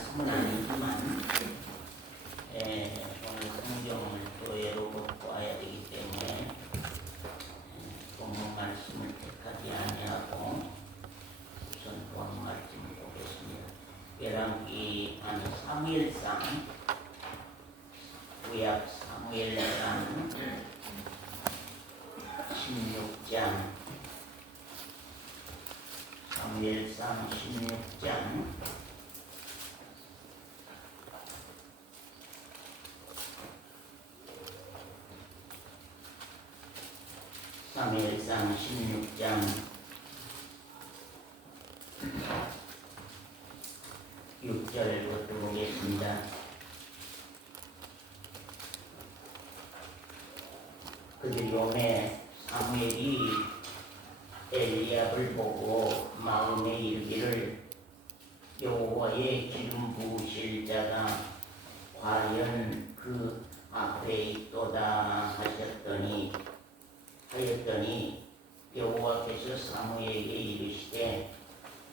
말씀은 아니지만 오늘 성경을 또 여러 번 보아야 되기 때문에 본문 말씀을 택하지 아니하고 우선 본 말씀을 보겠습니다. 열왕기 사무엘상 구약 사무엘상 16장 사무엘상 16장 6절부터 보겠습니다. 그들이 오매 사무엘이 엘리압을 보고 마음에 이르기를 여호와의 기름 부으실 자가 과연 그 앞에 있도다 하였더니 여호와께서 사무엘에게 이르시되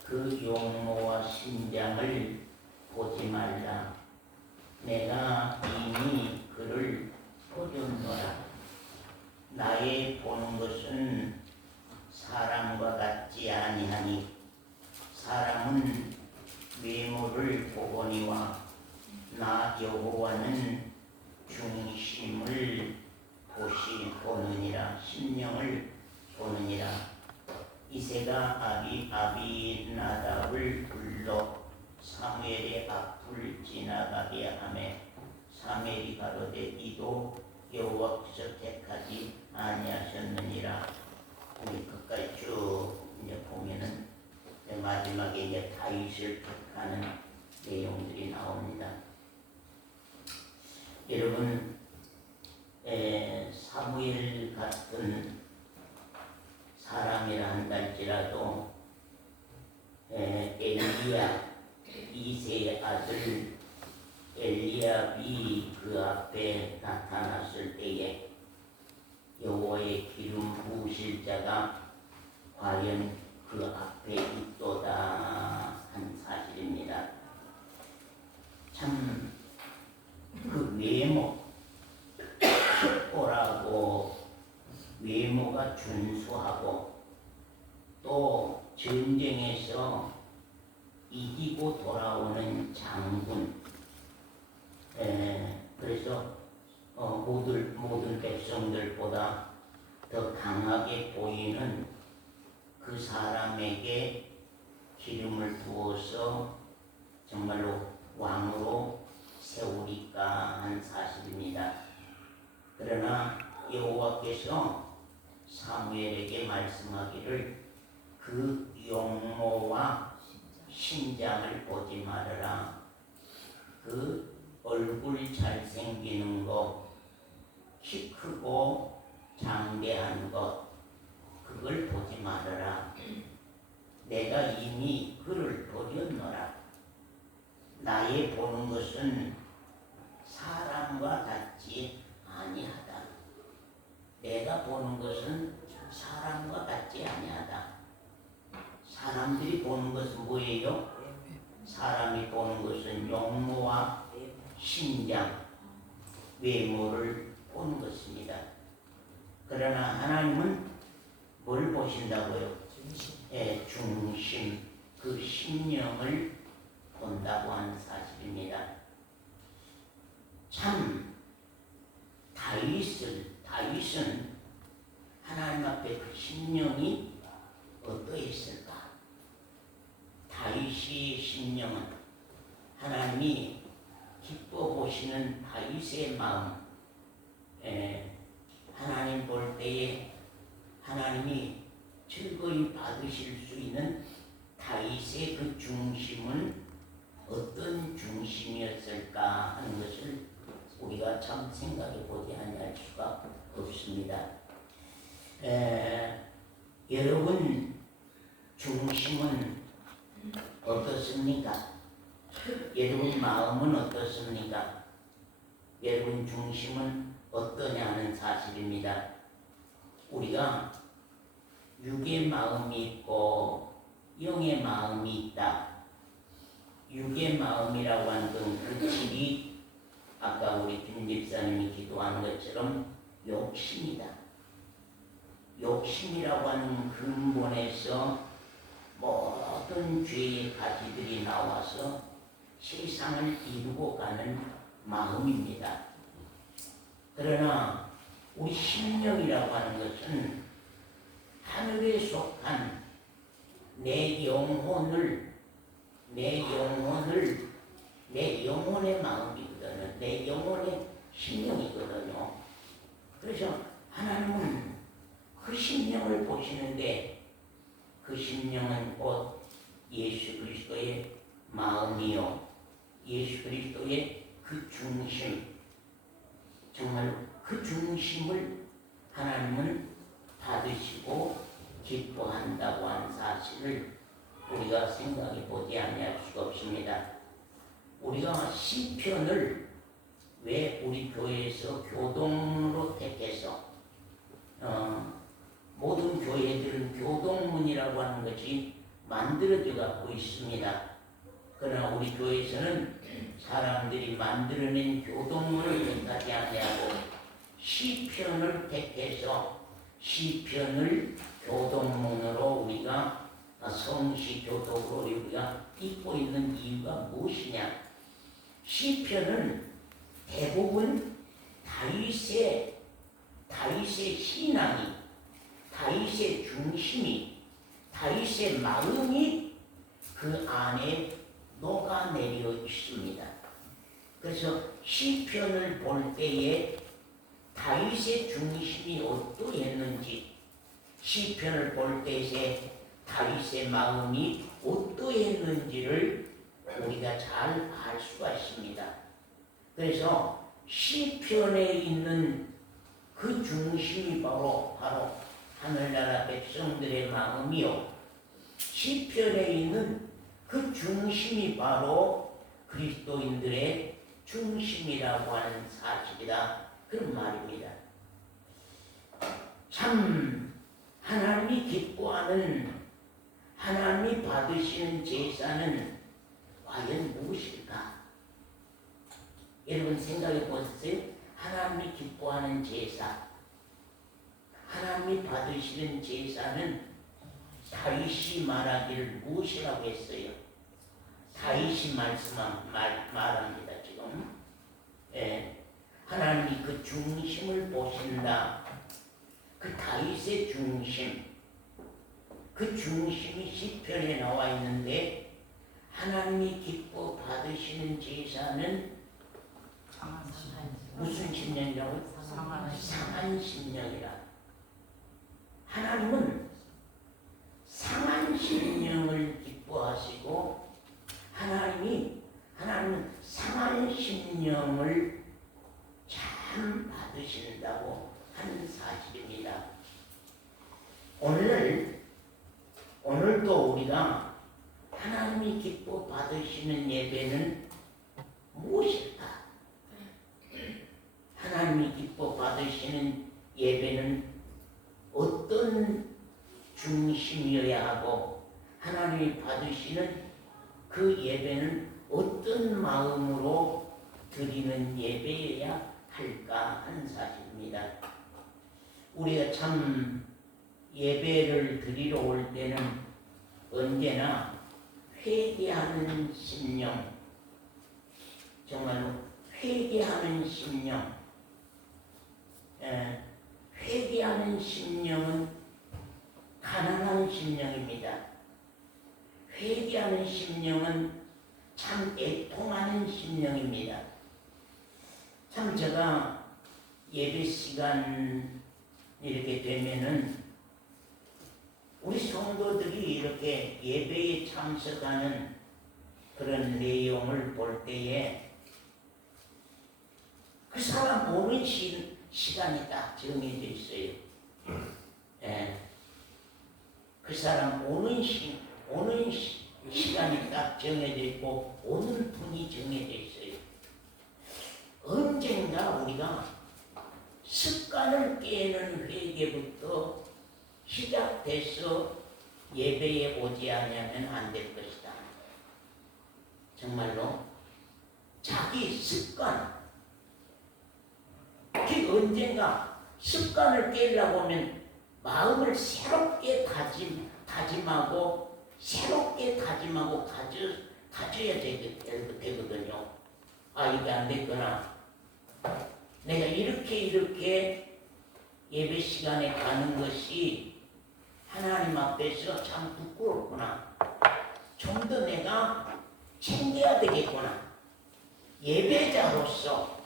그 용모와 신장을 보지 말라. 내가 이미 그를 보렸노라. 나의 보는 것은 사람과 같지 아니하니 사람은 외모를 보거니와 나 여호와는 중심을 보느니라. 심령을 보느니라. 이새가 아비나답을 불러 사무엘의 앞을 지나가게 하매 사무엘이 가로되 이도 여호와께서 택하지 아니하셨느니라. 우리 끝까지 쭉 이제 보면은 마지막에 이제 다윗을 택하는 내용들이 나옵니다. 여러분, 사무엘 같은 사람이라 한달지라도 엘리야 이새의 아들 엘리압이 그 앞에 나타났을 때에 여호와의 기름 부으실 자가 과연 그 앞에 있도다 한 사실입니다. 참 그 외모, 촉골하고 외모가 준수하고 또 전쟁에서 이기고 돌아오는 장군, 그래서 모든 백성들보다 더 강하게 보이는 그 사람에게 기름을 부어서 정말로 왕으로 세우리까 한 사실입니다. 그러나 여호와께서 사무엘에게 말씀하기를 그 용모와 신장을 보지 말아라. 그 얼굴 잘생기는 것, 키 크고 장대한 것, 그걸 보지 말아라. 내가 이미 그를 보렸노라. 나의 보는 것은 사람과 같지 아니하다. 내가 보는 것은 사람과 같지 아니하다. 사람들이 보는 것은 뭐예요? 사람이 보는 것은 용모와 신장, 외모를 보는 것입니다. 그러나 하나님은 뭘 보신다고요? 중심, 그 심령을 본다고 하는 사실입니다. 참 다윗은 하나님 앞에 그 심령이 어떠했을까? 다윗의 심령은 하나님이 기뻐 보시는 다윗의 마음, 하나님 볼 때에 하나님이 즐거이 받으실 수 있는 다윗의 그 중심은 어떤 중심이었을까 하는 것을 우리가 참 생각해 보지 아니할 수가 없습니다. 여러분 중심은 어떻습니까? 여러분 마음은 어떻습니까? 여러분 중심은 어떠냐 하는 사실입니다. 우리가 육의 마음이 있고 영의 마음이 있다. 육의 마음이라고 하는 그 질이 아까 우리 김 집사님이 기도한 것처럼 욕심이다. 욕심이라고 하는 근본에서 모든 죄의 가지들이 나와서 세상을 이루고 가는 마음입니다. 그러나 우리 심령이라고 하는 것은 하늘에 속한 내 영혼의 마음이거든요. 내 영혼의 심령이거든요. 그래서 하나님은 그 심령을 보시는데 그 심령은 곧 예수 그리스도의 마음이요, 예수 그리스도의 그 중심, 정말 그 중심을 하나님은 받으시고 기뻐한다고 하는 사실을 우리가 생각해 보지 아니할 수가 없습니다. 우리가 시편을 왜 우리 교회에서 교동으로 택해서 모든 교회들은 교동문이라고 하는 것이 만들어져 갖고 있습니다. 그러나 우리 교회에서는 사람들이 만들어낸 교동문을 택하지 아니하고 시편을 택해서 시편을 교동문으로 우리가 성시 교독으로 우리가 읽고 있는 이유가 무엇이냐? 시편은 대부분 다윗의 신앙이, 다윗의 중심이, 다윗의 마음이 그 안에 녹아내려 있습니다. 그래서 시편을 볼 때에 다윗의 중심이 어떠했는지, 시편을 볼 때에 다윗의 마음이 어떠했는지를 우리가 잘 알 수가 있습니다. 그래서 시편에 있는 그 중심이 바로 하늘나라 백성들의 마음이요, 시편에 있는 그 중심이 바로 그리스도인들의 중심이라고 하는 사실이다, 그런 말입니다. 참 하나님이 기뻐하는, 하나님이 받으시는 제사는 과연 무엇일까? 여러분 생각해 보세요. 하나님이 기뻐하는 제사, 하나님이 받으시는 제사는 다윗이 말하기를 무엇이라고 했어요? 다윗이 말합니다 지금. 하나님이 그 중심을 보신다. 그 다윗의 중심, 그 중심이 시편에 나와 있는데 하나님이 기뻐 받으시는 제사는 무슨 심령이라고? 상한 심령이라. 하나님은 상한 심령을 기뻐하시고 하나님은 상한 심령을 잘 받으신다고 하는 사실입니다. 오늘도 우리가 하나님이 기뻐 받으시는 예배는 무엇일까? 하나님이 기뻐 받으시는 예배는 어떤 중심이어야 하고 하나님이 받으시는 그 예배는 어떤 마음으로 드리는 예배여야 할까 하는 사실입니다. 우리가 참 예배를 드리러 올 때는 언제나 회개하는 심령, 정말로 회개하는 심령, 회개하는 심령은 가난한 심령입니다. 회개하는 심령은 참 애통하는 심령입니다. 참 제가 예배 시간 이렇게 되면은 우리 성도들이 이렇게 예배에 참석하는 그런 내용을 볼 때에 그 사람 오는 시간이 딱 정해져 있어요. 그 사람 오는 시간이 딱 정해져 있고 오는 분이 정해져 있어요. 언젠가 우리가 습관을 깨는 회개부터 시작돼서 예배에 오지 않으면 안 될 것이다. 정말로 자기 습관, 그 언젠가 습관을 깨려고 하면 마음을 새롭게 다짐하고 새롭게 다짐하고 가져야 되거든요. 아, 이게 안 됐구나. 내가 이렇게 예배 시간에 가는 것이 하나님 앞에서 참 부끄럽구나. 좀 더 내가 챙겨야 되겠구나. 예배자로서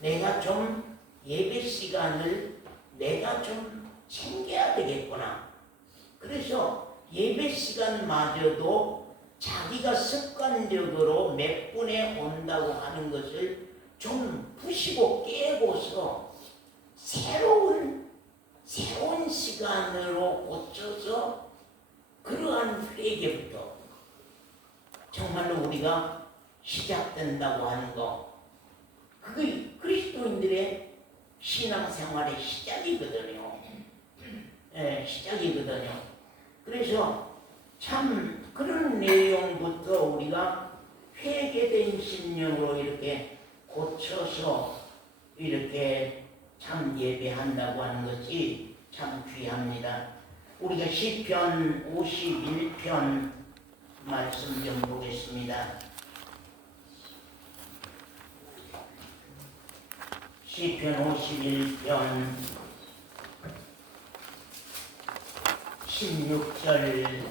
내가 좀 예배 시간을 내가 좀 챙겨야 되겠구나. 그래서 예배 시간마저도 자기가 습관적으로 몇 분에 온다고 하는 것을 좀 부시고 깨고서 새로운 시간으로 고쳐서 그러한 회개부터 정말로 우리가 시작된다고 하는 거, 그게 그리스도인들의 신앙생활의 시작이거든요. 시작이거든요. 그래서 참 그런 내용부터 우리가 회개된 심령으로 이렇게 고쳐서 이렇게 참 예배한다고 하는 것이 참 귀합니다. 우리가 시편 51편 말씀 좀 보겠습니다. 시편 51편 16절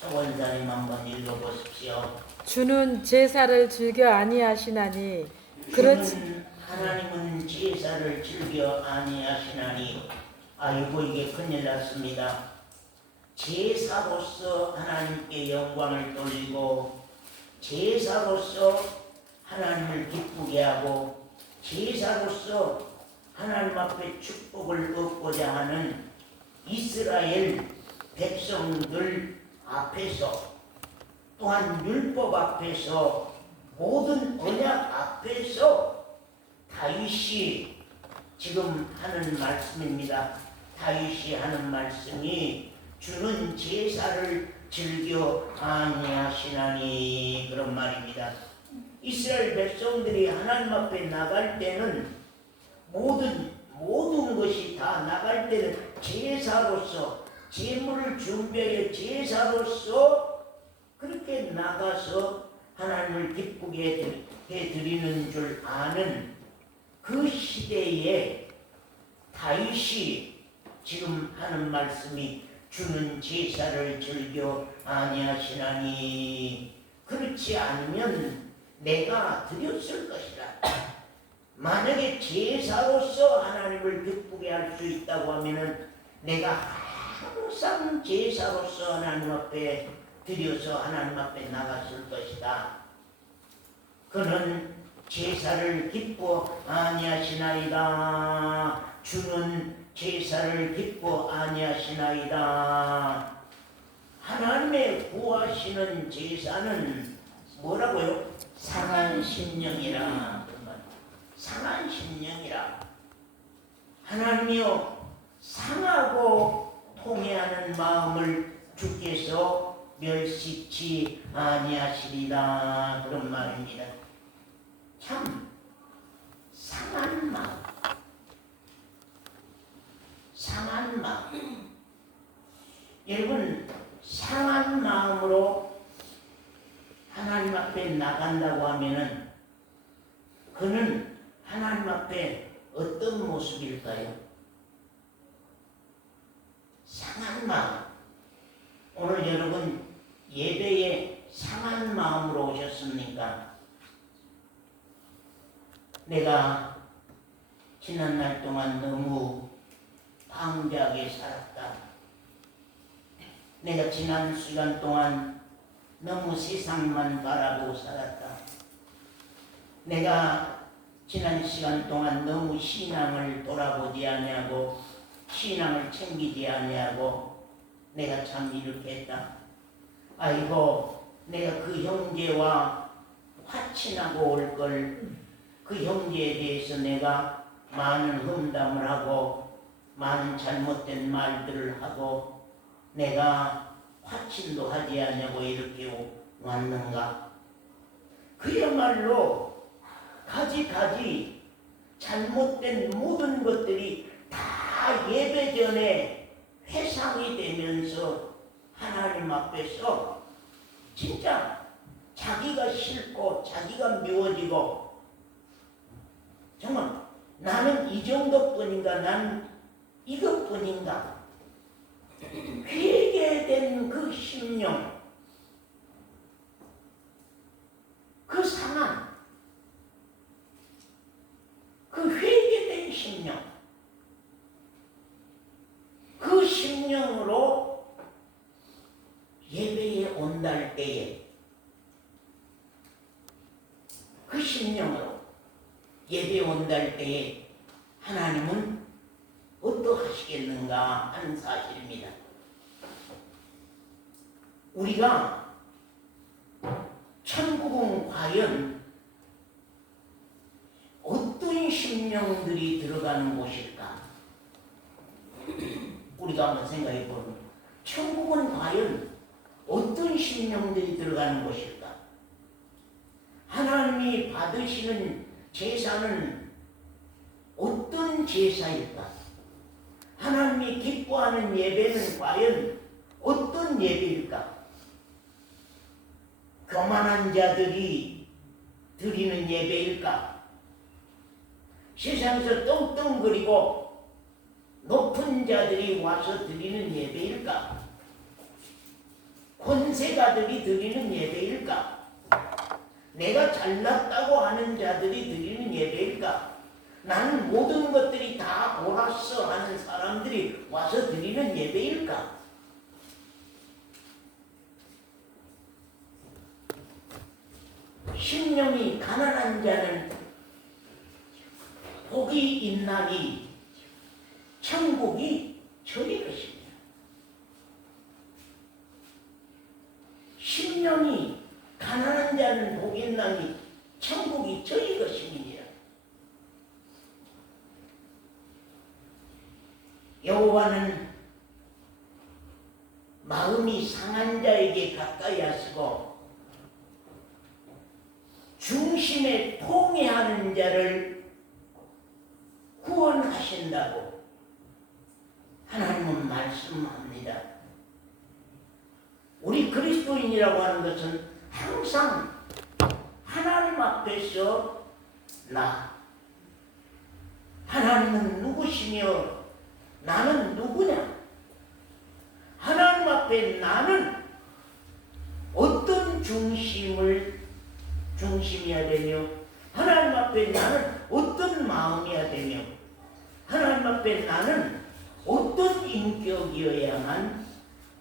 서원사님 한번 읽어보십시오. 주는 제사를 즐겨 아니하시나니 그렇지. 하나님은 제사를 즐겨 아니하시나니. 아이고, 이게 큰일 났습니다. 제사로서 하나님께 영광을 돌리고 제사로서 하나님을 기쁘게 하고 제사로서 하나님 앞에 축복을 얻고자 하는 이스라엘 백성들 앞에서, 또한 율법 앞에서, 모든 언약 앞에서 다윗이 지금 하는 말씀입니다. 다윗이 하는 말씀이 주는 제사를 즐겨 아니하시나니, 그런 말입니다. 이스라엘 백성들이 하나님 앞에 나갈 때는 모든 것이 다 나갈 때는 제사로서, 제물을 준비해 제사로서 그렇게 나가서 하나님을 기쁘게 해드리는 줄 아는 그 시대에 다윗이 지금 하는 말씀이 주는 제사를 즐겨 아니하시나니, 그렇지 않으면 내가 드렸을 것이다. 만약에 제사로서 하나님을 기쁘게 할 수 있다고 하면은 내가 항상 제사로서 하나님 앞에 드려서 하나님 앞에 나갔을 것이다. 그는 제사를 기뻐 아니하시나이다. 주는 제사를 기뻐 아니하시나이다. 하나님의 구하시는 제사는 뭐라고요? 상한 심령이라. 상한 심령이라. 하나님이여, 상하고 통해하는 마음을 주께서 멸시치 아니하시리라, 그런 말입니다. 참 상한 마음, 상한 마음. 여러분, 상한 마음으로 하나님 앞에 나간다고 하면은 그는 하나님 앞에 어떤 모습일까요? 상한 마음. 오늘 여러분 예배에 상한 마음으로 오셨습니까? 내가 지난날 동안 너무 방자하게 살았다. 내가 지난 시간 동안 너무 세상만 바라보고 살았다. 내가 지난 시간 동안 너무 신앙을 돌아보지 아니하고 신앙을 챙기지 아니하고 내가 참 이렇게 했다. 아이고, 내가 그 형제와 화친하고 올 걸, 그 형제에 대해서 내가 많은 험담을 하고 많은 잘못된 말들을 하고 내가 화친도 하지 않냐고 이렇게 왔는가? 그야말로 가지 잘못된 모든 것들이 다 예배 전에 회상이 되면서 하나님 앞에서 진짜 자기가 싫고 자기가 미워지고 정말 나는 이 정도뿐인가 난 이것뿐인가 회개된 그 심령 그 상한 그 회개된 심령 그 심령으로 예배에 온달 때에 그 심령으로 예배에 온달 때에 하나님은 어떠하시겠는가 하는 사실입니다. 우리가 천국은 과연 어떤 심령들이 들어가는 곳일까? 우리가 한번 생각해 보면 천국은 과연 어떤 심령들이 들어가는 곳일까? 하나님이 받으시는 제사는 어떤 제사일까? 하나님이 기뻐하는 예배는 과연 어떤 예배일까? 교만한 자들이 드리는 예배일까? 세상에서 떵떵거리고 높은 자들이 와서 드리는 예배일까? 권세가들이 드리는 예배일까? 내가 잘났다고 하는 자들이 드리는 예배일까? 나는 모든 것들이 다 옳았어 하는 사람들이 와서 드리는 예배일까? 심령이 가난한 자는 복이 있나니 천국이 저희 것입니다. 심령이 가난한 자는 복이 있나니 천국이 저희 것입니다. 여호와는 마음이 상한 자에게 가까이 하시고 중심에 통회하는 자를 구원하신다고 하나님은 말씀합니다. 우리 그리스도인이라고 하는 것은 항상 하나님 앞에서 하나님은 누구시며 나는 누구냐? 하나님 앞에 나는 어떤 중심이어야 되며 하나님 앞에 나는 어떤 마음이어야 되며 하나님 앞에 나는 어떤 인격이어야만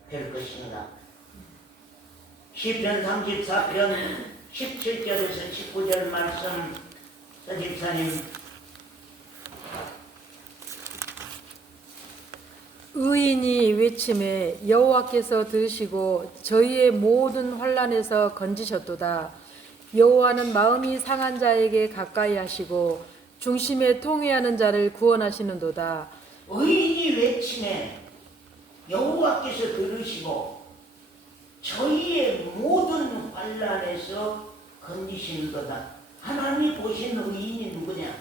될 것인가? 시편 34편 17절에서 19절 말씀 서집사님 의인이 외침에 여호와께서 들으시고 저희의 모든 환난에서 건지셨도다. 여호와는 마음이 상한 자에게 가까이 하시고 중심에 통회하는 자를 구원하시는도다. 의인이 외침에 여호와께서 들으시고 저희의 모든 환난에서 건지시는도다. 하나님이 보시는 의인이 누구냐?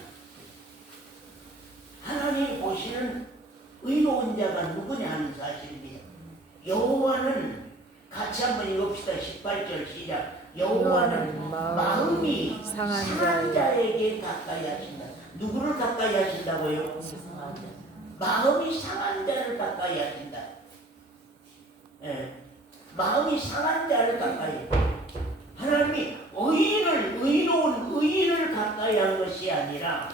하나님이 보시는 의로운 자가 누구냐 하는 사실입니다. 여호와는 같이 한번 읽읍시다. 18절 시작. 여호와는 마음이 상한 자에게 가까이 하신다. 누구를 가까이 하신다고요? 마음이 상한 자를 가까이 하신다. 마음이 상한 자를 가까이. 하나님이 의로운 의인을 가까이 한 것이 아니라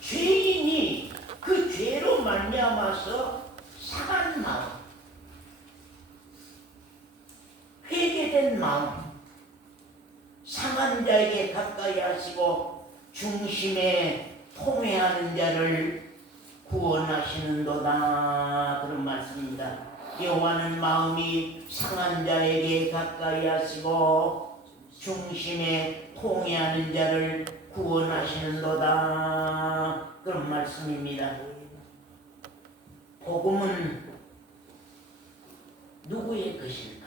죄인이 그 죄로 말미암아서 상한 마음, 회개된 마음, 상한 자에게 가까이 하시고 중심에 통회하는 자를 구원하시는도다. 그런 말씀입니다. 여호와는 마음이 상한 자에게 가까이 하시고 중심에 통회하는 자를 구원하시는도다. 그런 말씀입니다. 복음은 누구의 것일까?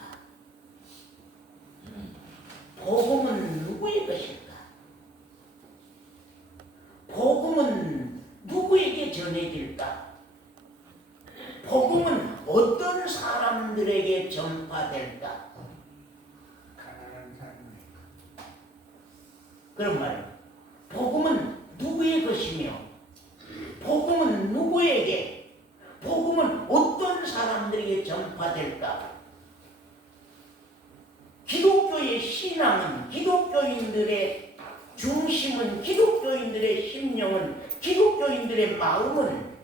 복음은 누구의 것일까? 복음은 누구에게 전해질까? 복음은 어떤 사람들에게 전파될까? 그런 말이에요. 복음은 누구의 것이며 복음은 누구에게, 복음은 어떤 사람들에게 전파될까? 기독교의 신앙은, 기독교인들의 중심은, 기독교인들의 심령은, 기독교인들의 마음은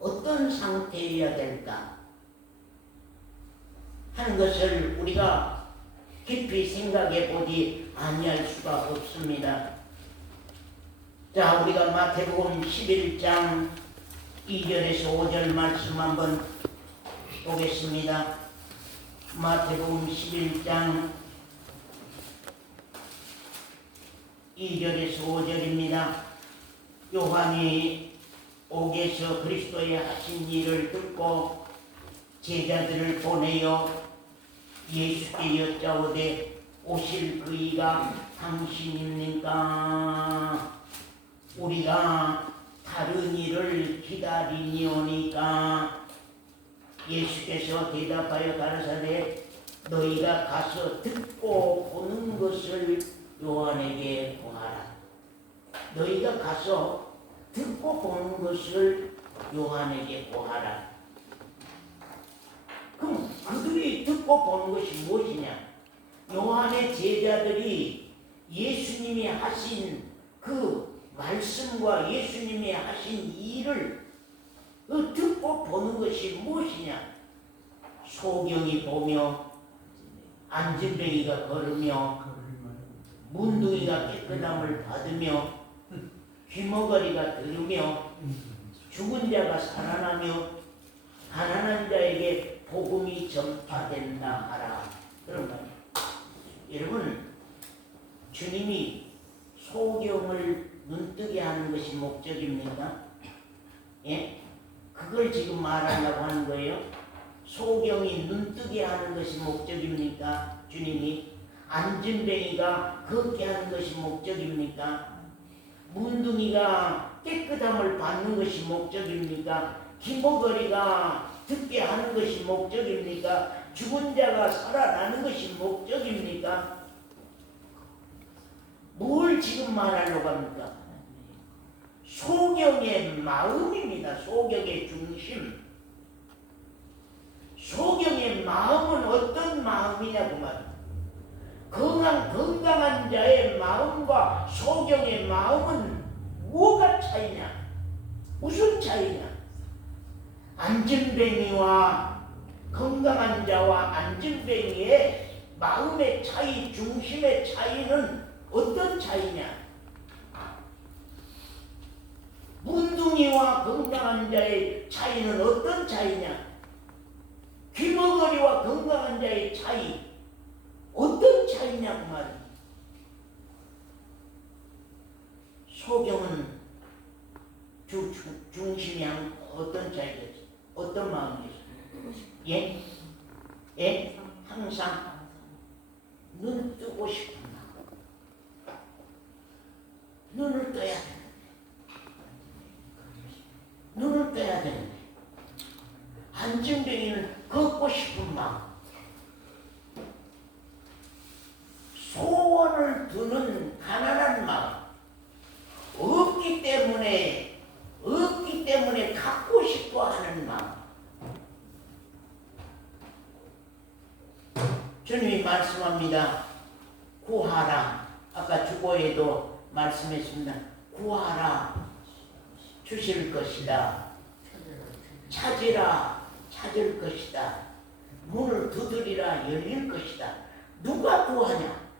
어떤 상태여야 될까 하는 것을 우리가 깊이 생각해 보지 아니할 수가 없습니다. 자, 우리가 마태복음 11장 2절에서 5절 말씀 한번 보겠습니다. 마태복음 11장 2절에서 5절입니다. 요한이 옥에서 그리스도의 하신 일을 듣고 제자들을 보내어 예수께 여짜오되 오실 그이가 당신입니까? 우리가 다른 일을 기다리니오니까. 예수께서 대답하여 가라사대 너희가 가서 듣고 보는 것을 요한에게 구하라. 너희가 가서 듣고 보는 것을 요한에게 구하라. 그럼 그들이 듣고 보는 것이 무엇이냐? 요한의 제자들이 예수님이 하신 그 말씀과 예수님이 하신 일을 듣고 보는 것이 무엇이냐? 소경이 보며 안진뱅이가 걸으며 문둥이가 깨끗함을 받으며 귀머거리가 들으며 죽은 자가 살아나며 가난한 자에게 복음이 전파된다 하라. 그런 말이에요. 여러분, 주님이 소경을 눈뜨게 하는 것이 목적입니까? 예? 그걸 지금 말하려고 하는 거예요. 소경이 눈뜨게 하는 것이 목적입니까? 주님이 안진뱅이가 걷게 하는 것이 목적입니까? 문둥이가 깨끗함을 받는 것이 목적입니까? 기모거리가 듣게 하는 것이 목적입니까? 죽은 자가 살아나는 것이 목적입니까? 뭘 지금 말하려고 합니까? 소경의 마음입니다. 소경의 중심. 소경의 마음은 어떤 마음이냐고 말입니다. 건강한 자의 마음과 소경의 마음은 뭐가 차이냐? 무슨 차이냐? 안진뱅이와 건강한 자와 안진뱅이의 마음의 차이, 중심의 차이는 어떤 차이냐? 문둥이와 건강한 자의 차이는 어떤 차이냐? 귀머거리와 건강한 자의 차이 어떤 차이냐고 말이야. 소경은 중심이 어떤 차이겠지? 어떤 마음이겠지? 예? 예? 항상 눈 뜨고 싶은 마음. 눈을 떠야 돼. 눈을 떠야 되는데 안진뱅이는 걷고 싶은 마음, 소원을 두는 가난한 마음, 없기 때문에 갖고 싶어 하는 마음. 주님이 말씀합니다. 구하라. 아까 주보에도 말씀했습니다. 구하라. 주실 것이다. 찾으라. 찾을 것이다. 문을 두드리라. 열릴 것이다. 누가 구하냐?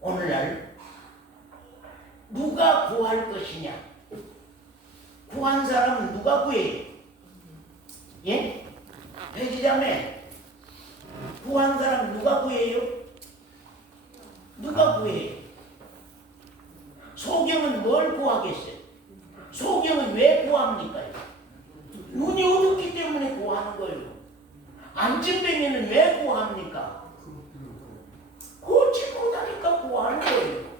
오늘날 누가 구할 것이냐? 구한 사람은 누가 구해요? 예? 배지자매, 구한 사람 누가 구해요? 누가 구해요? 소경은 뭘 구하겠어요? 소경은 왜 구합니까? 눈이 어둡기 때문에 구하는 거예요. 안진뱅이는 왜 구합니까? 고치 못하니까 구하는 거예요.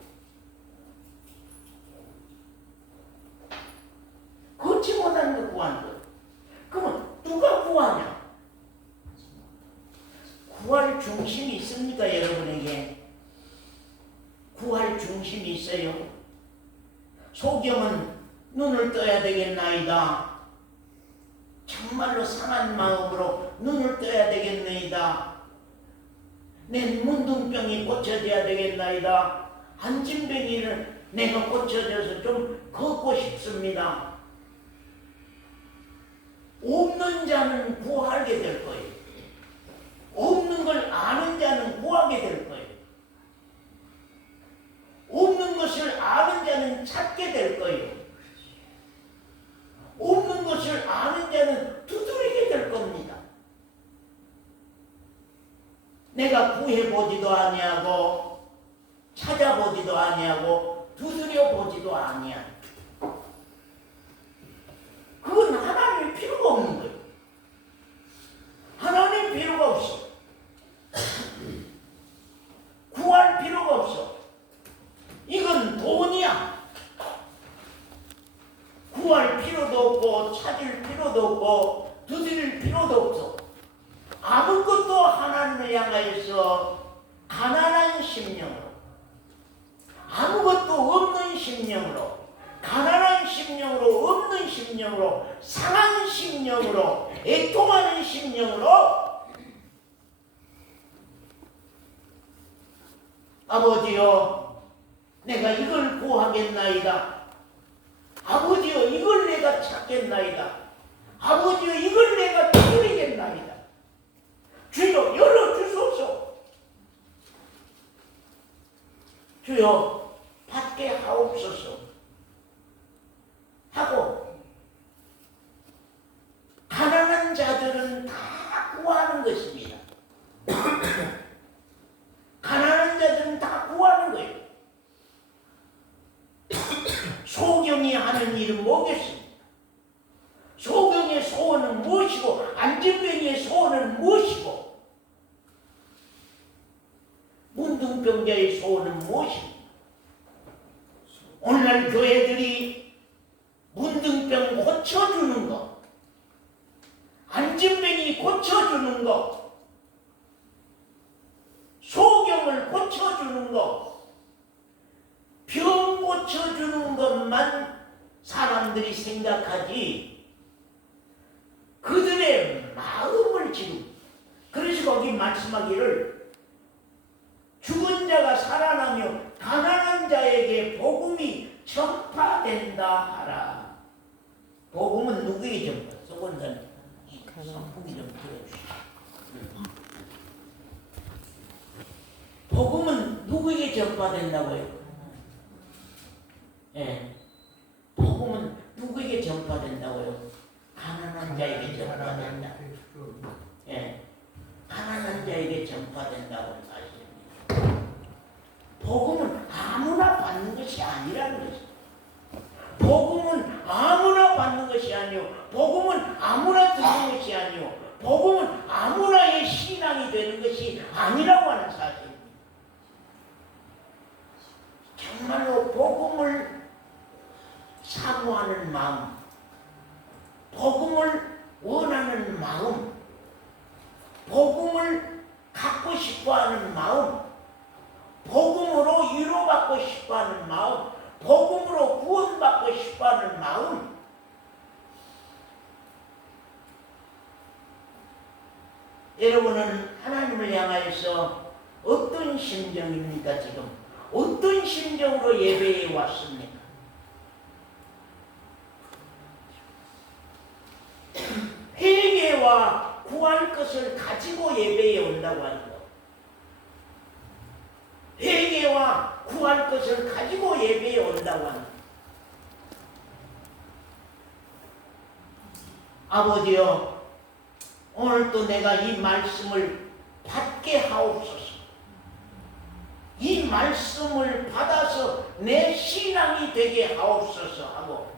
고치 못하니까 구하는 거예요. 그러면 누가 구하냐? 구할 중심이 있습니까, 여러분에게? 구할 중심이 있어요. 소경은 눈을 떠야 되겠나이다. 정말로 상한 마음으로 눈을 떠야 되겠나이다. 내 문둥병이 고쳐져야 되겠나이다. 안진뱅이를 내가 고쳐져서 좀 걷고 싶습니다. 없는 자는 구하게 될 거예요. 없는 걸 아는 자는 구하게 될 거예요. 없는 것을 아는 자는 찾게 될 거예요. 없는 것을 아는 자는 두드리게 될 겁니다. 내가 구해보지도 아니하고 찾아보지도 아니하고 두드려보지도 아니하고 그건 하나님의 필요가 없는 거예요. 하나님 필요가 없어. 구할 필요가 없어. 이건 돈이야. 구할 필요도 없고 찾을 필요도 없고 두드릴 필요도 없어. 아무것도 하나님을 향하여서 가난한 심령으로, 아무것도 없는 심령으로, 가난한 심령으로, 없는 심령으로, 상한 심령으로, 애통하는 심령으로 아버지여, 내가 이걸 구하겠나이다. 아버지여, 이걸 내가 찾겠나이다. 아버지여, 이걸 내가 두드리겠나이다. 주여, 열어주소서. 주여, 받게 하옵소서 하고, 가난한 자들은 다 구하는 것입니다. 가난한 자들은 다 구하는 거예요. 소경이 하는 일은 뭐겠습니까? 소경의 소원은 무엇이고 안진뱅이의 소원은 무엇이고 문둥병자의 소원은 무엇입니까? 오늘날 교회들이 문둥병 고쳐주는 것, 안진뱅이 고쳐주는 것, 소경을 고쳐주는 것, 병 고쳐주는 것만 사람들이 생각하지 그들의 마음을 지금, 그래서 거기 말씀하기를 죽은 자가 살아나며 가난한 자에게 복음이 전파된다 하라. 복음은 누구에게 전파? 소건사님 선풍기 좀 틀어주시죠. 복음은 누구에게 전파된다고요? 예, 복음은 누구에게 전파된다고요? 가난한 자에게 전파된다. 예, 가난한 자에게 전파된다고 사실입니다. 복음은 아무나 받는 것이 아니라는 것이죠. 복음은 아무나 받는 것이 아니요, 복음은 아무나 듣는 것이 아니요, 복음은 아무나의 신앙이 되는 것이 아니라고 하는 사실입니다. 정말로 복음을 사모하는 마음, 복음을 원하는 마음, 복음을 갖고 싶어하는 마음, 복음으로 위로받고 싶어하는 마음, 복음으로 구원받고 싶어하는 마음, 여러분은 하나님을 향하여서 어떤 심정입니까? 지금 어떤 심정으로 예배에 왔습니까? 회개와 구할 것을 가지고 예배에 온다고 하는 것. 회개와 구할 것을 가지고 예배에 온다고 하는 것. 아버지여, 오늘도 내가 이 말씀을 받게 하옵소서. 이 말씀을 받아서 내 신앙이 되게 하옵소서 하고,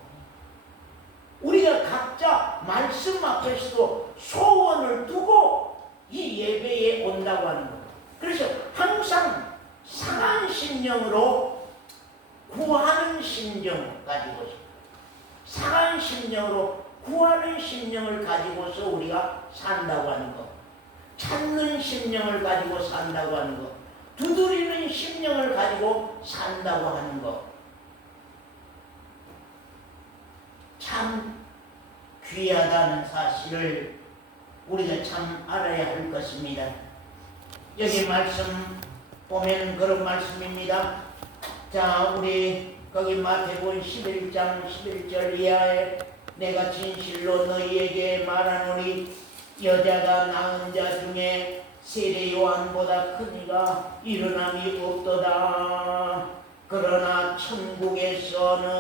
우리가 각자 말씀 앞에서도 소원을 두고 이 예배에 온다고 하는 거. 그래서 항상 상한 심령으로 구하는 심령 가지고서, 상한 심령으로 구하는 심령을 가지고서 우리가 산다고 하는 거, 찾는 심령을 가지고 산다고 하는 거, 두드리는 심령을 가지고 산다고 하는 거, 참 귀하다는 사실을 우리가 참 알아야 할 것입니다. 여기 말씀 보면 그런 말씀입니다. 자, 우리 거기 마태복음 11장 11절 이하에 내가 진실로 너희에게 말하노니 여자가 낳은 자 중에 세례 요한보다 큰 이가 일어남이 없도다. 그러나 천국에서는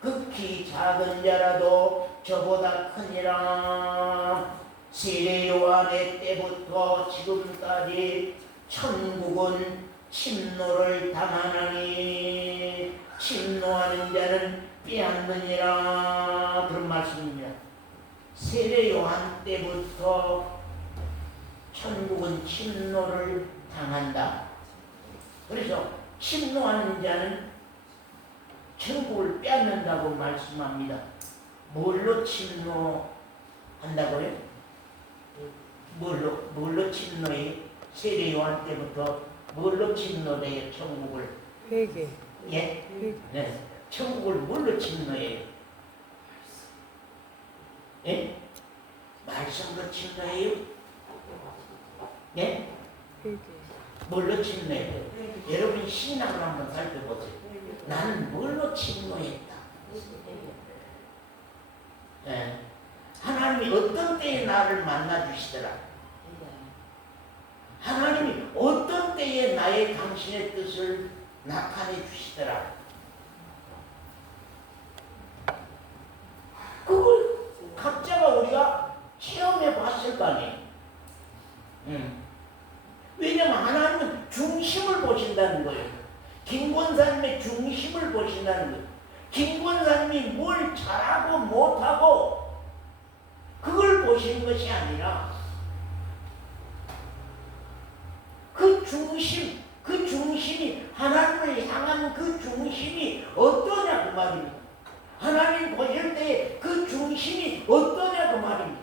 극히 작은 자라도 저보다 크니라. 세례 요한의 때부터 지금까지 천국은 침노를 당하나니 침노하는 자는 빼앗느니라. 그런 말씀입니다. 세례 요한 때부터 천국은 침노를 당한다. 그래서 침노하는 자는 천국을 빼앗는다고 말씀합니다. 뭘로 침노한다고요? 뭘로 침노해? 세례 요한 때부터 뭘로 침노해요? 천국을? 회개. 예? 네. 천국을 뭘로 침노해요? 예? 말씀으로 침노해요? 예? 회개. 뭘로 침노해요? 여러분 신앙을 한번 살펴보세요. 나는 뭘로 침노했다? 예. 하나님이 어떤 때에 나를 만나 주시더라? 하나님이 어떤 때에 나의 당신의 뜻을 나타내 주시더라? 그걸 각자가 우리가 체험해 봤을 거 아니에요. 왜냐하면 하나님은 중심을 보신다는 거예요. 김 권사님의 중심을 보신다는 거예요. 김 권사님이 뭘 잘하고 못하고 그걸 보시는 것이 아니라 그 중심이 하나님을 향한 그 중심이 어떠냐 그 말입니다. 하나님 보실 때 그 중심이 어떠냐 그 말입니다.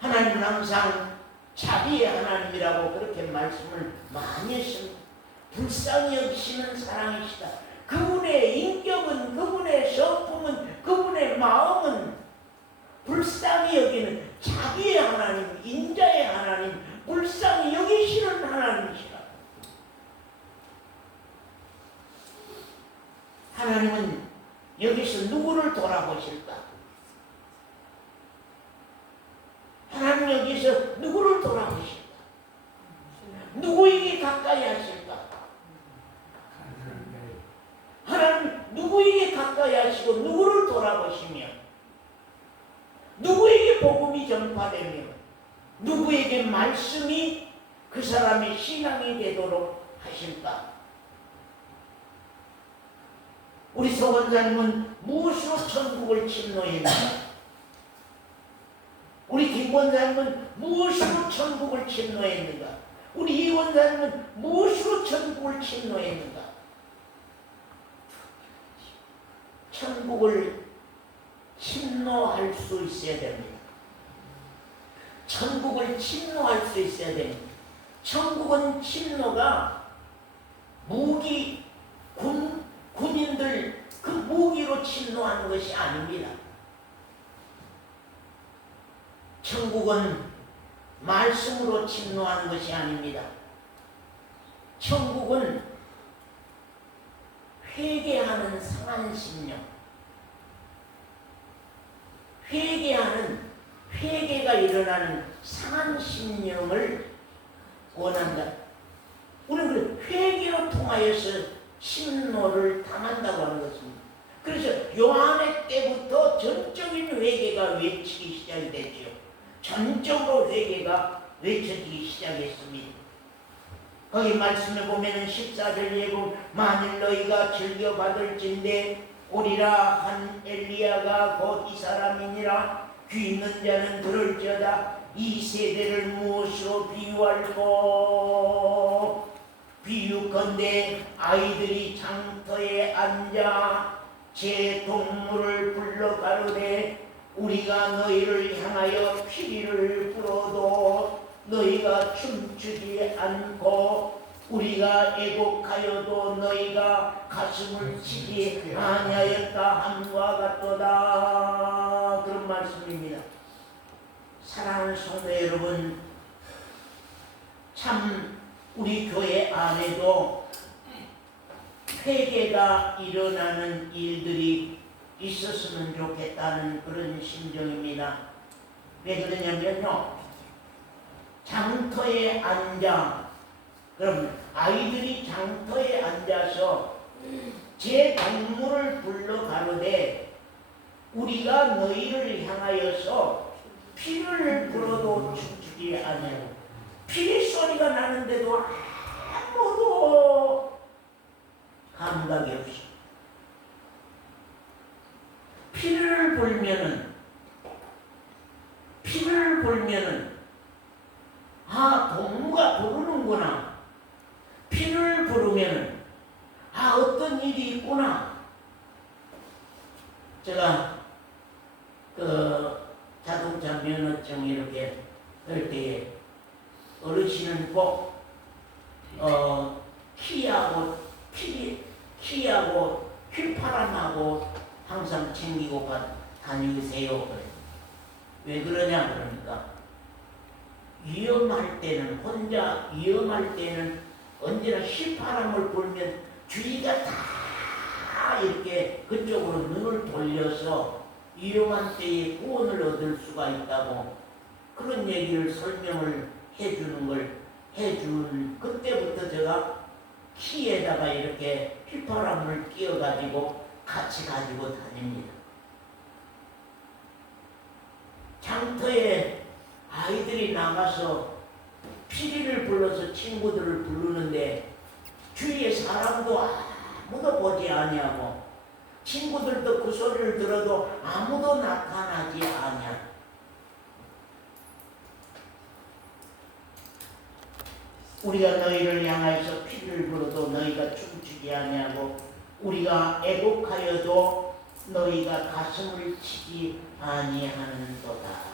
하나님은 항상 자비의 하나님이라고 그렇게 말씀을 많이 했습니다. 불쌍히 여기시는 사랑이시다. 그분의 인격은, 그분의 성품은, 그분의 마음은 불쌍히 여기는 자비의 하나님, 인자의 하나님, 불쌍히 여기시는 하나님이시다. 하나님은 여기서 누구를 돌아보실까? 하나님 여기서 누구를 돌아보실까? 누구에게 가까이 하실까? 하나님 누구에게 가까이 하시고 누구를 돌아보시며 누구에게 복음이 전파되며 누구에게 말씀이 그 사람의 신앙이 되도록 하실까? 우리 서원사님은 무엇으로 천국을 침노했는가? 우리 김권사님은 무엇으로 천국을 침노했는가? 우리 이원사님은 무엇으로 천국을 침노했는가? 천국을 침노할 수 있어야 됩니다. 천국을 침노할 수 있어야 됩니다. 천국은 침노가 무기, 군인들 그 무기로 침노하는 것이 아닙니다. 천국은 말씀으로 침노하는 것이 아닙니다. 천국은 회개하는 상한 심령, 회개가 일어나는 상한 심령을 원한다. 우리는 회개로 통하여서 침노를 당한다고 하는 것입니다. 그래서 요한의 때부터 전적인 회개가 외치기 시작이 됐죠. 전적으로 회개가 외쳐지기 시작했습니다. 거기 말씀에 보면은 14절에 보면 만일 너희가 즐겨받을진대 오리라 한 엘리야가 곧 이 사람이니라 귀 있는 자는 들을지어다. 이 세대를 무엇으로 비유할꼬? 비유컨대 아이들이 장터에 앉아 제 동물을 불러 가로되 우리가 너희를 향하여 피리를 불어도 너희가 춤추지 않고 우리가 애곡하여도 너희가 가슴을 치지 아니하였다 함과 같도다. 그런 말씀입니다. 사랑하는 성도 여러분, 참 우리 교회 안에도 회개가 일어나는 일들이 있었으면 좋겠다는 그런 심정입니다. 왜 그러냐면요, 장터에 앉아, 그럼 아이들이 장터에 앉아서 제 동물을 불러 가로되 우리가 너희를 향하여서 피를 불어도 춤추지 아니하고, 피리 소리가 나는데도 아무도 감각이 없어. 피를 불면은 아, 동무가 부르는구나. 피를 부르면은 아, 어떤 일이 있구나. 제가 그 자동차 면허증 이렇게 할 때에 어르신은 꼭 키하고 휘파람하고 항상 챙기고 다니세요. 왜 그러냐 그러니까 위험할 때는, 혼자 위험할 때는 언제나 휘파람을 불면 주위가 다 이렇게 그쪽으로 눈을 돌려서 위험한 때에 구원을 얻을 수가 있다고 그런 얘기를 설명을 해준 그때부터 제가 키에다가 이렇게 휘파람을 끼워가지고 같이 가지고 다닙니다. 장터에 아이들이 나가서 피리를 불러서 친구들을 부르는데 주위에 사람도 아무도 보지 아니하고 친구들도 그 소리를 들어도 아무도 나타나지 아니하. 우리가 너희를 향하여서 피를 불어도 너희가 춤추지 아니하고 우리가 애곡하여도 너희가 가슴을 치지 아니하는도다.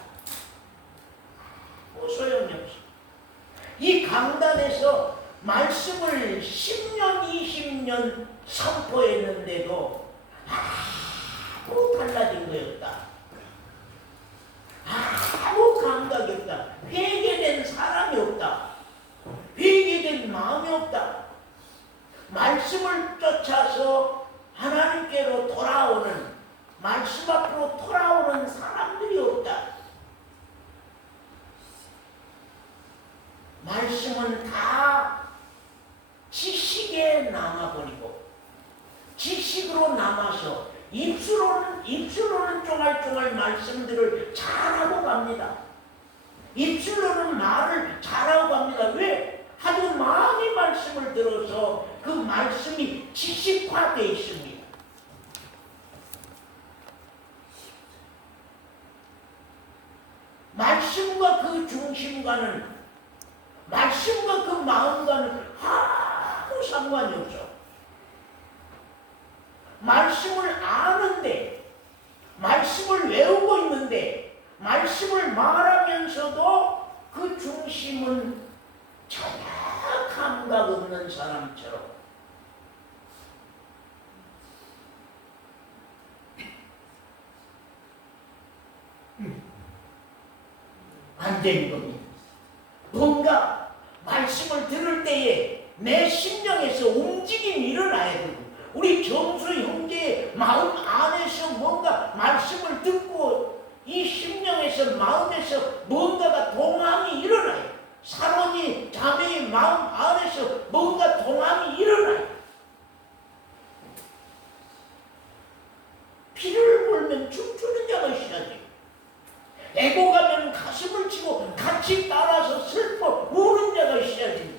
소용이 없어. 이 강단에서 말씀을 10년, 20년 선포했는데도 아무 달라진 거 없다. 아무 감각이 없다. 회개된 사람이 없다. 회개된 마음이 없다. 말씀을 쫓아서 하나님께로 돌아오는, 말씀 앞으로 돌아오는 사람들이 없다. 말씀은 다 지식에 남아버리고 지식으로 남아서 입술로는 쫑알쫑알 말씀들을 잘하고 갑니다. 입술로는 말을 잘하고 갑니다. 왜? 하도 많이 말씀을 들어서 그 말씀이 지식화되어 있습니다. 말씀과 그 중심과는, 말씀과 그 마음과는 아무 상관이 없어. 말씀을 아는데, 말씀을 외우고 있는데, 말씀을 말하면서도 그 중심은 전혀 감각 없는 사람처럼 안 되는 겁니다. 뭔가 말씀을 들을 때에 내 심령에서 움직임이 일어나야 되고, 우리 정수 형제의 마음 안에서 뭔가 말씀을 듣고 이 심령에서, 마음에서 뭔가가 동함이 일어나요. 사모니 자매의 마음 안에서 뭔가 동함이 일어나요. 피를 불면 춤추는 자가 있어야지. 애고가면 가슴을 치고 같이 따라서 슬퍼 우는 자가 있어야지.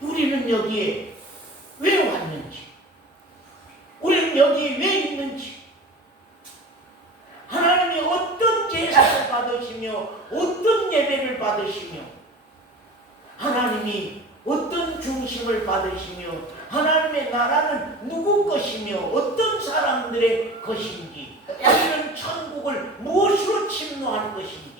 우리는 여기에 왜 왔냐? 하나님이 여기 왜 있는지, 하나님이 어떤 제사를 받으시며 어떤 예배를 받으시며 하나님이 어떤 중심을 받으시며 하나님의 나라는 누구 것이며 어떤 사람들의 것인지, 우리는 천국을 무엇으로 침노할 것인지,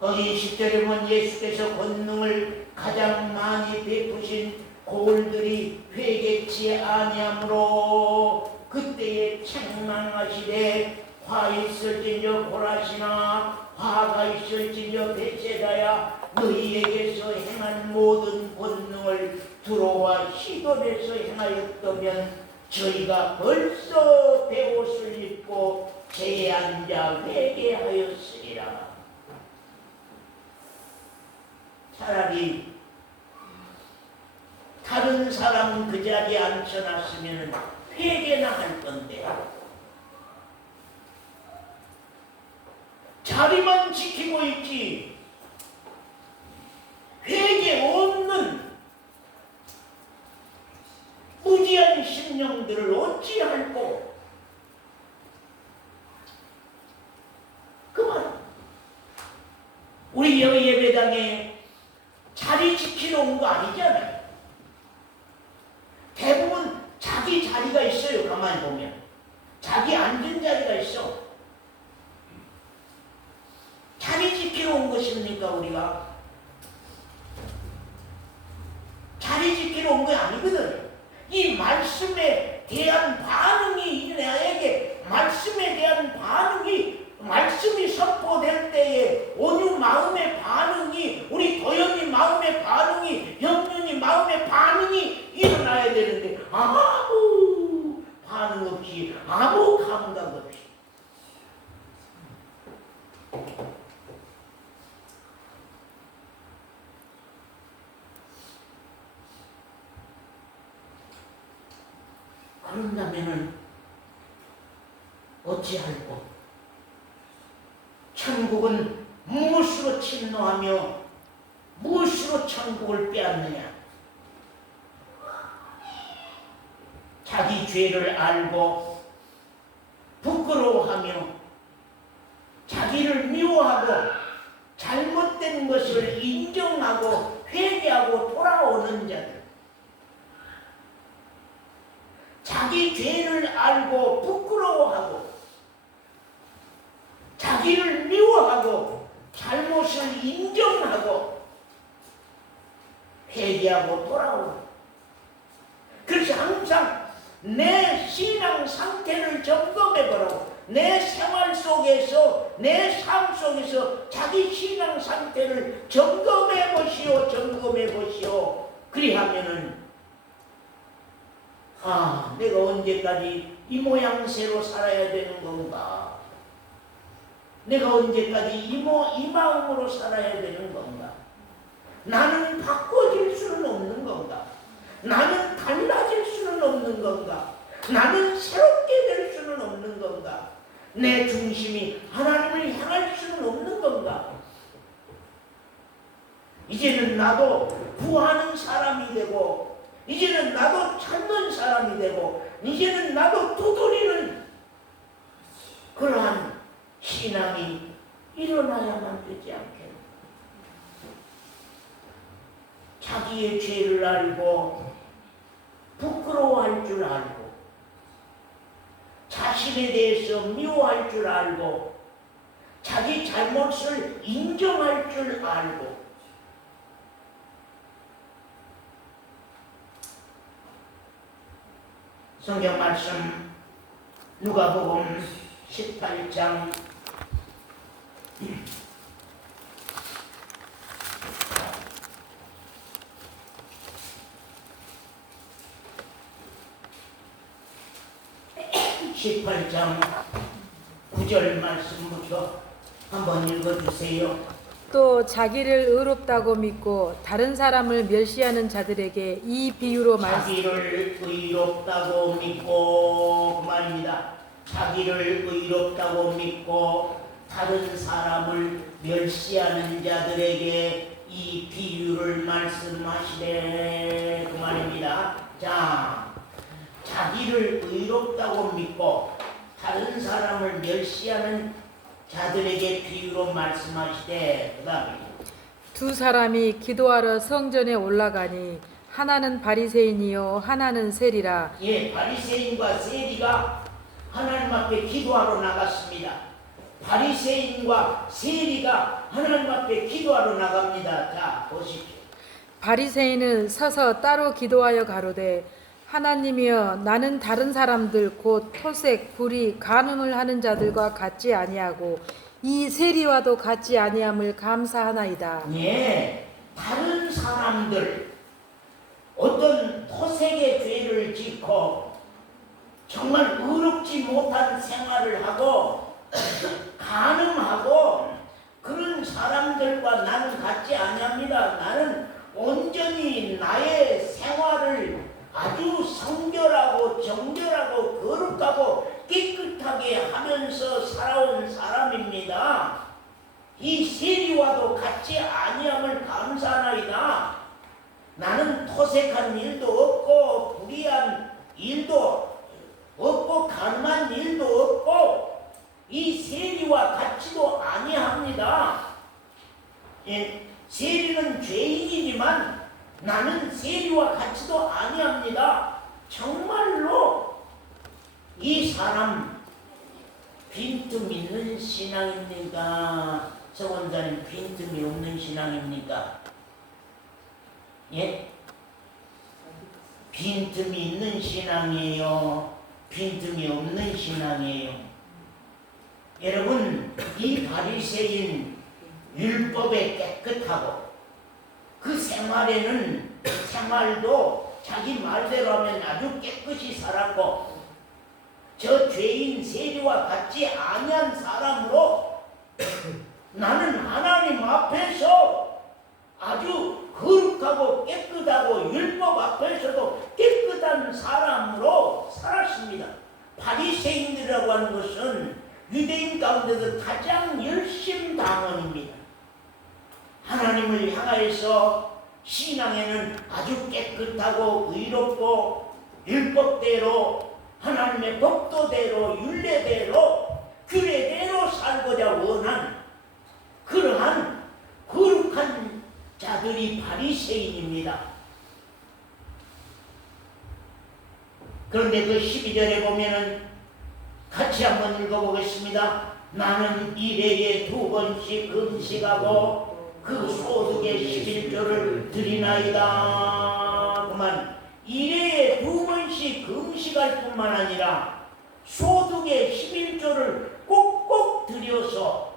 거기 10절에 보면 예수께서 권능을 가장 많이 베푸신 고을들이 회개치 아니하므로 그때에 책망하시되 화 있을진저 고라시나 화가 있을진저 벳세다야 너희에게서 행한 모든 권능을 두로와 시돈에서 행하였다면 저희가 벌써 베옷을 입고 제에 앉아 회개하였으리라. 차라리 다른 사람은 그 자리에 앉혀놨으면 회개나 할 건데 자리만 지키고 있지 회개 없는 무지한 심령들을 어찌할꼬. 그만 우리 예배당에 자리 지키러 온 거 아니잖아요. 대부분 자기 자리가 있어요. 가만히 보면 자기 앉은 자리가 있어. 자리 지키러 온 것입니까? 우리가 자리 지키러 온 거 아니거든. 이 말씀에 대한 반응이 나에게 말씀에 대한 반응이 말씀이 선포될 때에 온유 마음의 반응이 우리 도연이 마음의 반응이 영윤이 마음의 반응이 일어나야 되는데 아무 반응 없이 아무 감각 없이 그런다면은 어찌할꼬. 천국은 무엇으로 침노하며 무엇으로 천국을 빼앗느냐. 자기 죄를 알고 부끄러워하며 자기를 미워하고 잘못된 것을 인정하고 회개하고 돌아오는 자들, 자기 죄를 알고 부끄러워하고 자기를 미워하고 잘못을 인정하고 회개하고 돌아오는. 그래서 항상 내 신앙 상태를 점검해보라고. 내 생활 속에서 내 삶 속에서 자기 신앙 상태를 점검해보시오. 점검해보시오. 그리하면은 내가 언제까지 이 모양새로 살아야 되는 건가? 내가 언제까지 이 마음으로 살아야 되는 건가? 나는 바꿔질 수는 없는 건가? 나는 달라질 수는 없는 건가? 나는 새롭게 될 수는 없는 건가? 내 중심이 하나님을 향할 수는 없는 건가? 이제는 나도 구하는 사람이 되고, 이제는 나도 찾는 사람이 되고, 이제는 나도 두드리는 그러한 신앙이 일어나야만 되지 않겠나. 자기의 죄를 알고 부끄러워할 줄 알고 자신에 대해서 미워할 줄 알고 자기 잘못을 인정할 줄 알고 성경 말씀 누가복음 18장 18장 9절 말씀부터 한번 읽어주세요. 또 자기를 의롭다고 믿고 다른 사람을 멸시하는 자들에게 이 비유로 자기를 의롭다고 믿고 그 말입니다. 자기를 의롭다고 믿고 다른 사람을 멸시하는 자들에게 이 비유를 말씀하시되 그 말입니다. 자, 자기를 의롭다고 믿고 다른 사람을 멸시하는 자들에게 비유로 말씀하시되 그 다음에 두 사람이 기도하러 성전에 올라가니 하나는 바리새인이요 하나는 세리라. 예, 바리새인과 세리가 하나님 앞에 기도하러 나갔습니다. 바리새인과 세리가 하나님 앞에 기도하러 나갑니다. 자, 보십시오. 바리새인은 서서 따로 기도하여 가로되 하나님이여 나는 다른 사람들 곧 토색, 불의, 간음을 하는 자들과 같지 아니하고 이 세리와도 같지 아니함을 감사하나이다. 예, 다른 사람들 어떤 토색의 죄를 짓고 정말 의롭지 못한 생활을 하고 간음하고 그런 사람들과 나는 같지 아니합니다. 나는 온전히 나의 생활을 아주 성결하고 정결하고 거룩하고 깨끗하게 하면서 살아온 사람입니다. 이 세리와도 같지 아니함을 감사하나이다. 나는 토색한 일도 없고 불의한 일도 없고 간만 일도 없고 이 세리와 같지도 아니합니다. 예, 세리는 죄인이지만 나는 세리와 같지도 아니합니다. 정말로 이 사람 빈틈 있는 신앙입니까? 서원자님 빈틈이 없는 신앙입니까? 예? 빈틈이 있는 신앙이에요? 빈틈이 없는 신앙이에요? 여러분, 이 바리새인 율법에 깨끗하고 그 생활도 자기 말대로 하면 아주 깨끗이 살았고 저 죄인 세리와 같지 아니한 사람으로 나는 하나님 앞에서 아주 거룩하고 깨끗하고 율법 앞에서도 깨끗한 사람으로 살았습니다. 바리새인이라고 하는 것은 유대인 가운데서 가장 열심당원입니다. 하나님을 향하여서 신앙에는 아주 깨끗하고 의롭고 율법대로 하나님의 법도대로 율례대로 규례대로 살고자 원한 그러한 거룩한 자들이 바리새인입니다. 그런데 그 12절에 보면은 같이 한번 읽어보겠습니다. 나는 일해에 2번씩 금식하고 그 소득의 11조를 드리나이다. 그만 일해에 2번씩 금식할 뿐만 아니라 소득의 11조를 꼭꼭 드려서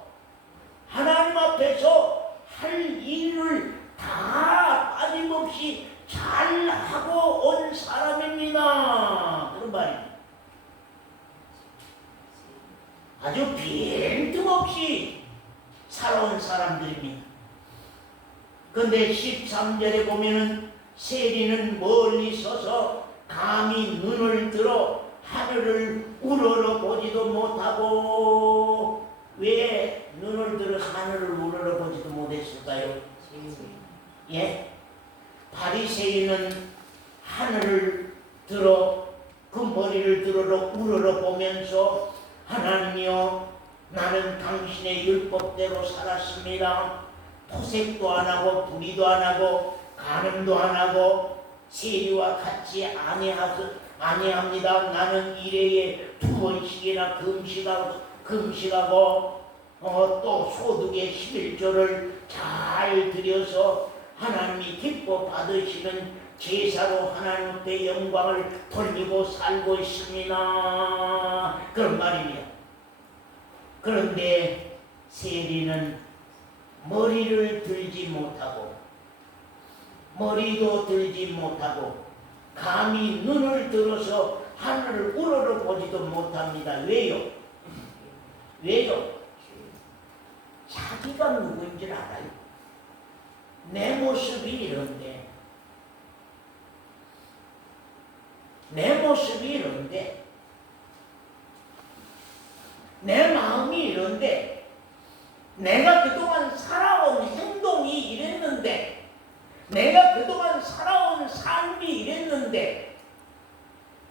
하나님 앞에서 할 일을 다 빠짐없이 잘하고 온 사람입니다. 그런 말입니다. 아주 빈틈없이 살아온 사람들입니다. 그런데 13절에 보면은 세리는 멀리 서서 감히 눈을 들어 하늘을 우러러보지도 못하고 왜 눈을 들어 하늘을 우러러보지도 못했을까요? 예? 바리새인은 하늘을 들어 그 머리를 들어 우러러보면서 하나님이여 나는 당신의 율법대로 살았습니다. 토색도 안 하고 불의도 안 하고 간음도 안 하고 세리와 같이 아니합니다. 나는 일해에 2번씩이나 금식하고 또 소득의 11조를 잘 들여서 하나님이 기뻐 받으시는 제사로 하나님 앞에 영광을 돌리고 살고 있습니다. 그런 말입니다. 그런데 세리는 머리를 들지 못하고 머리도 들지 못하고 감히 눈을 들어서 하늘을 우러러보지도 못합니다. 왜요? 왜요? 자기가 누구인지 알아요. 내 모습이 이런데 내 모습이 이런데 내 마음이 이런데 내가 그동안 살아온 행동이 이랬는데, 내가 그동안 살아온 삶이 이랬는데,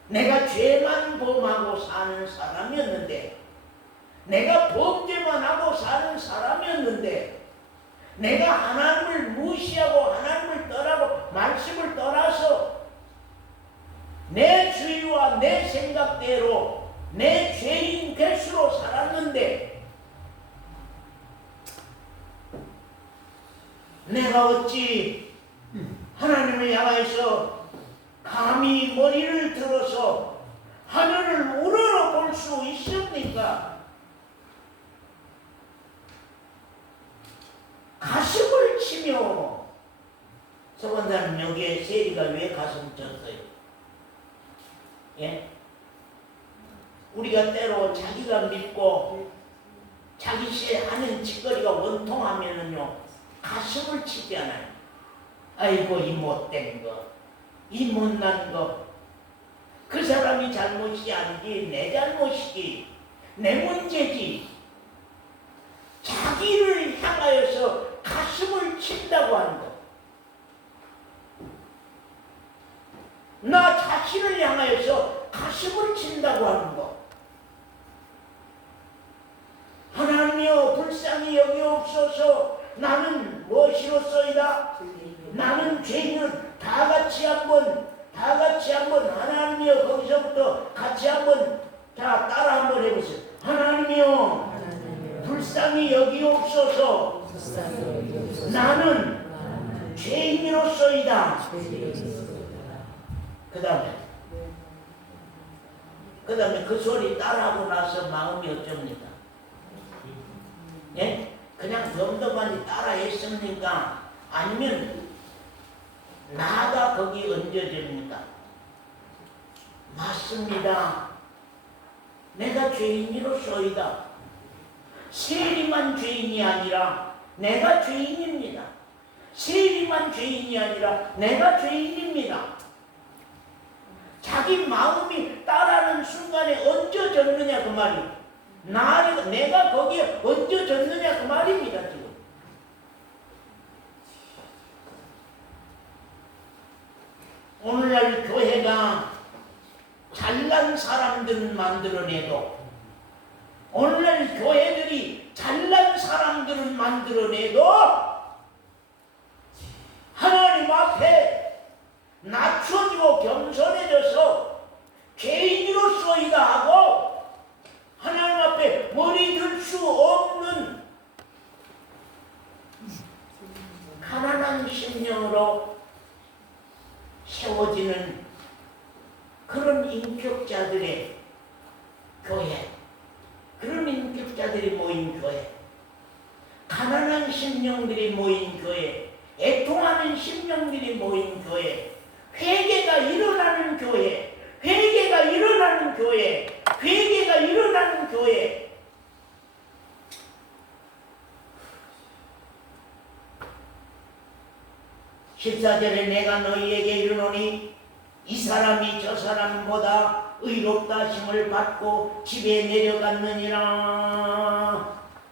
내가 죄만 범하고 사는 사람이었는데, 내가 범죄만 하고 사는 사람이었는데, 내가 하나님을 무시하고 하나님을 떠나고 말씀을 떠나서 내 주의와 내 생각대로 내 죄인 괴수로 살았는데, 내가 어찌 하나님을 향해서 감히 머리를 들어서 하늘을 우러러볼 수 있습니까? 가슴을 치며, 서반사님 여기에 세리가 왜 가슴 쳤어요? 예? 우리가 때로 자기가 믿고 자기 하는 짓거리가 원통하면은요, 가슴을 치지 않아요. 아이고, 이 못된 거, 이 못난 거, 그 사람이 잘못이 아니지 내 잘못이지, 내 문제지. 자기를 향하여서 가슴을 친다고 하는 거. 나 자신을 향하여서 가슴을 친다고 하는 거. 하나님이여 불쌍히 여기옵소서. 나는 무엇이로소이다? 나는 죄인은 다 같이 한번 하나님이여, 거기서부터 같이 한번 따라 한번 해보세요. 하나님이여 불쌍히 여기옵소서. 나는 죄인이로소이다. 그 다음에 그 소리 따라하고 나서 마음이 어쩝니까? 예? 그냥 덤덤하니 따라 했습니까? 아니면 나가 거기 얹어집니까? 맞습니다. 내가 죄인이로소이다. 세리만 죄인이 아니라 내가 죄인입니다. 세리만 죄인이 아니라 내가 죄인입니다. 자기 마음이 따라하는 순간에 얹어졌느냐 그 말이. 내가 거기에 얹어졌느냐 그 말입니다. 지금 오늘날 교회가 잘난 사람들을 만들어내도, 오늘날 교회들이 잘난 사람들을 만들어내도 하나님 앞에 낮춰지고 겸손해져서 죄인으로서이다 하고 하나님 앞에 머리 들 수 없는 가난한 심령으로 세워지는 그런 인격자들의 교회, 그런 인격자들이 모인 교회, 가난한 심령들이 모인 교회, 애통하는 심령들이 모인 교회, 회개가 일어나는 교회, 회개가 일어나는 교회, 회개가 일어나는 교회. 14절에 내가 너희에게 이르노니 이 사람이 저 사람보다 의롭다 하심을 받고 집에 내려갔느니라.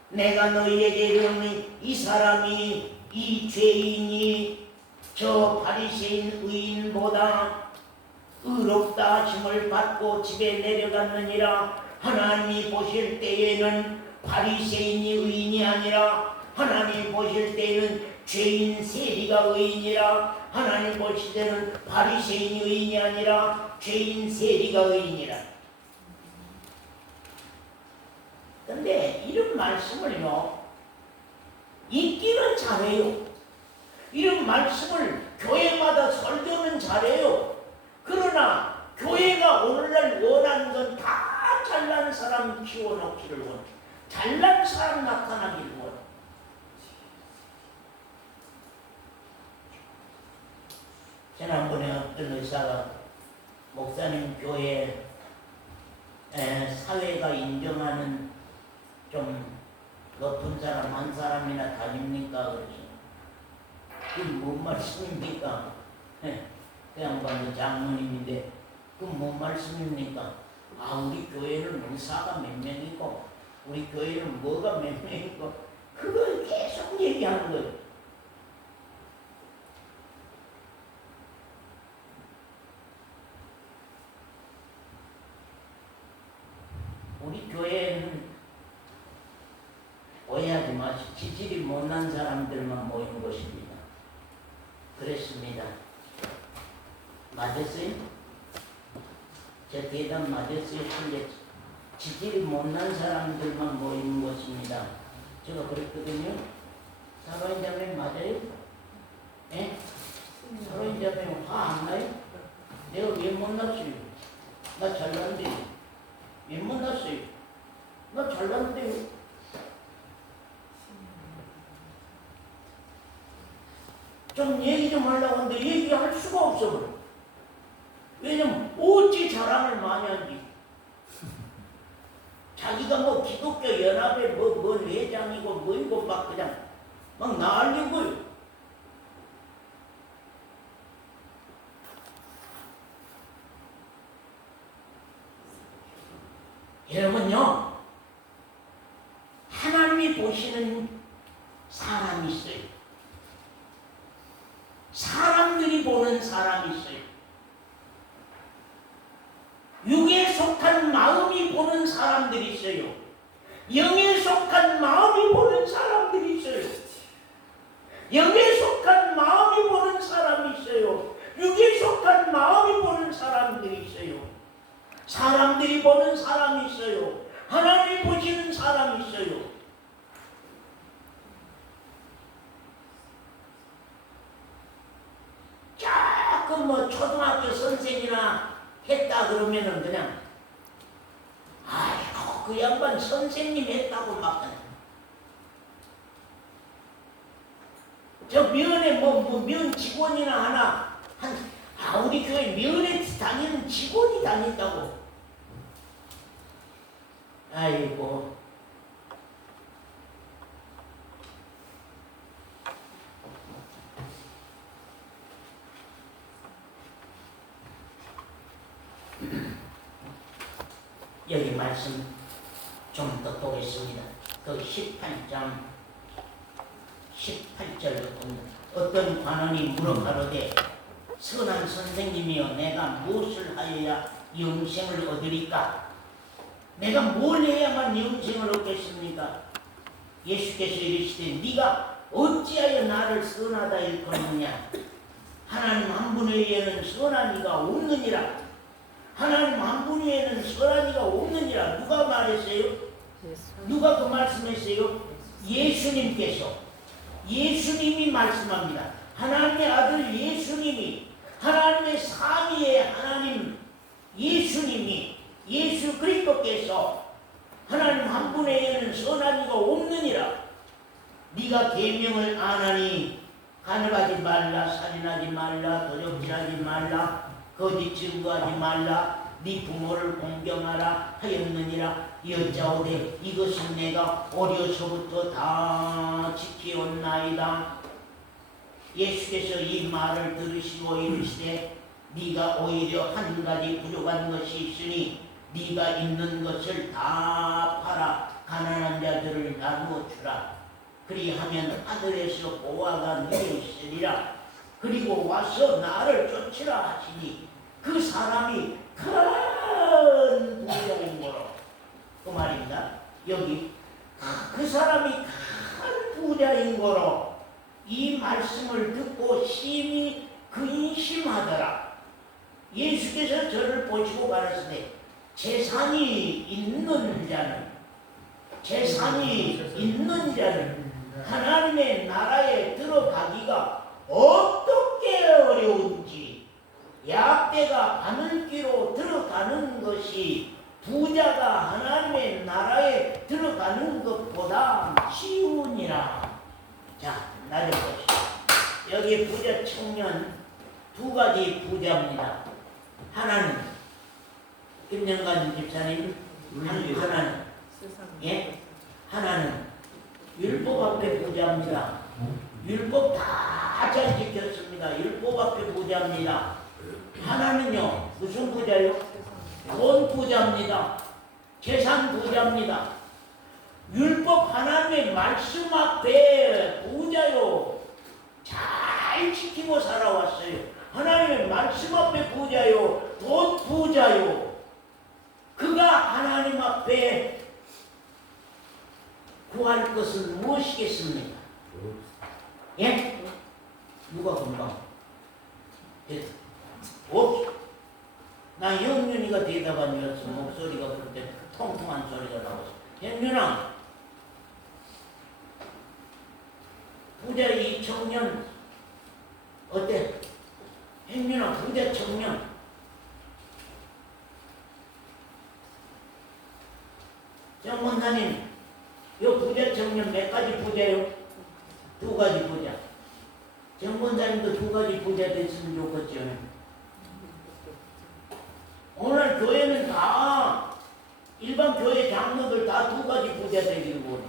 내가 너희에게 이르노니 이 사람이, 이 죄인이 저 바리새인 의인보다 의롭다 하심을 받고 집에 내려갔느니라. 하나님이 보실 때에는 바리새인이 의인이 아니라 하나님 보실 때에는 죄인 세리가 의인이라. 하나님 보실 때는 바리새인이 의인이 아니라 죄인 세리가 의인이라. 근데 이런 말씀을요, 읽기는 잘해요. 이런 말씀을 교회마다 설교는 잘해요. 그러나 교회가 오늘날 원하는 건 다 잘난 사람 키워놓기를 원해. 잘난 사람 나타나기를 원해. 지난번에 어떤 의사가 목사님 교회 사회가 인정하는 좀 높은 사람 한 사람이나 다닙니까? 그러죠. 그게 뭔 말씀입니까? 그 양반도 장로님인데 그건 뭔 말씀입니까? 아, 우리 교회는 의사가 몇 명이고 우리 교회는 뭐가 몇 명이고 그걸 계속 얘기하는 거예요. 우리 교회는 오해하지 마시고 지질이 못난 사람들만 모인 곳입니다. 그랬습니다. 맞았어요? 제 대답 맞았어요? 근데 지질이 못난 사람들만 모이는 곳입니다. 제가 그랬거든요. 사로인 자매 맞아요? 예? 사로인 자매 화 안 나요? 내가 왜 못났어요? 나 잘났는데 왜 못났어요? 나 잘났는데요. 좀 얘기 좀 하려고 하는데 얘기할 수가 없어 그래. 왜냐면 어찌 자랑을 많이 하는지. 자기가 뭐 기독교 연합의 뭐 회장이고 뭐이고 막 그냥 막 나으려는 거예요. 여러분요, 하나님이 보시는 사람이 있어요. 사람들이 보는 사람이 있어요. 육에 속한 마음이 보는 사람들이 있어요. 영에 속한 마음이 보는 사람들이 있어요. 영에 속한 마음이 보는 사람이 있어요. 육에 속한 마음이 보는 사람들이 있어요. 사람들이 보는 사람이 있어요. 하나님이 보시는 사람이 있어요. 조금 뭐 초등학교 선생이나 했다 그러면은 그냥 아이고 그 양반 선생님 했다고 막 그냥 저 면에 면 직원이나 하나 우리 교회 면에 다니는 직원이 다닌다고. 아이고 여기 말씀 좀 더 보겠습니다. 그 18장 18절부터 어떤 관원이 물어가로되 선한 선생님이여 내가 무엇을 하여야 영생을 얻으리까? 내가 뭘 해야만 영생을 얻겠습니까? 예수께서 이르시되 네가 어찌하여 나를 선하다 일컫느냐? 하나님 한 분 외에는 선한 이가 없느니라. 하나님 한 분 외에는 선한 이가 없느니라. 누가 말했어요? 누가 그 말씀했어요? 예수님이 말씀합니다. 하나님의 아들 예수님이, 하나님의 삼위의 하나님 예수님이, 예수 그리스도께서 하나님 한 분 외에는 선한 이가 없느니라. 네가 계명을 안 하니 간음하지 말라, 살인하지 말라, 도적질하지 말라, 거짓 증거하지 말라, 네 부모를 공경하라 하였느니라. 여짜오되 이것은 내가 어려서부터 다 지켜온나이다. 예수께서 이 말을 들으시고 이르시되 네가 오히려 한 가지 부족한 것이 있으니 네가 있는 것을 다 팔아 가난한 자들을 나누어 주라. 그리하면 하늘에서 보화가 너에 있으리라. 그리고 와서 나를 쫓으라 하시니 그 사람이 큰 부자인 거로 그 말입니다. 여기 그 사람이 큰 부자인 거로 이 말씀을 듣고 심히 근심하더라. 예수께서 저를 보시고 가르치되 재산이 있는 자는 하나님의 나라에 들어가기가 어떻게 어려운지, 약대가 바늘귀로 들어가는 것이 부자가 하나님의 나라에 들어가는 것보다 쉬우니라. 자, 나를 보시오. 여기 부자 청년 두 가지 부자입니다. 하나는 김영관 집사님, 하나는 하나는 율법 앞에 부자입니다. 율법 다 잘 지켰습니다. 율법 앞에 부자입니다. 하나는요, 무슨 부자요? 돈 부자입니다. 재산 부자입니다. 율법 하나님의 말씀 앞에 부자요. 잘 지키고 살아왔어요. 하나님의 말씀 앞에 부자요. 돈 부자요. 그가 하나님 앞에 구할 것은 무엇이겠습니까? 예? 누가 금방? 나 영윤이가 대답한 이었어. 목소리가 그때 통통한 소리가 나왔어. 영윤아, 부자 이 청년 어때? 영윤아, 부자 청년. 정원사님, 요 부자 청년 몇 가지 부자요? 두 가지 부자. 정권사님도 두 가지 부자 됐으면 좋겠죠. 오늘 교회는 다 일반 교회 장로들 다 두 가지 부자 되기를 원해.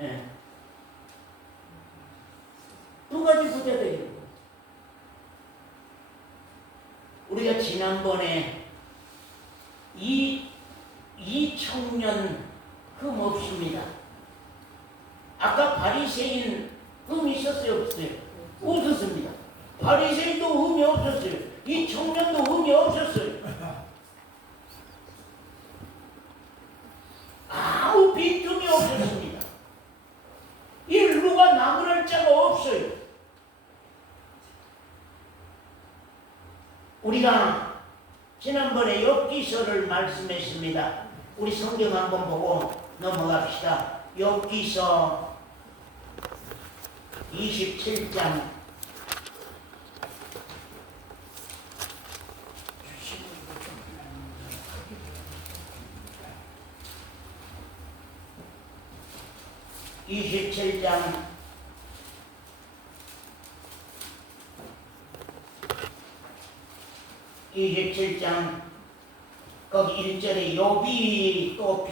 예. 두 가지 부자 되기를 원해. 우리가 지난번에 이 청년 흠 없습니다. 아까 바리새인 흠 있었어요, 없어요? 없었습니다. 바리새인도 흠이 없었어요. 이 청년도 흠이 없었어요. 아무 빈틈이 없었습니다. 일루가 나무랄 자가 없어요. 우리가 지난번에 욥기서를 말씀했습니다. 우리 성경 한번 보고 넘어갑시다. 욥기서 27장 27장 27장 거기 1절에 욥이 또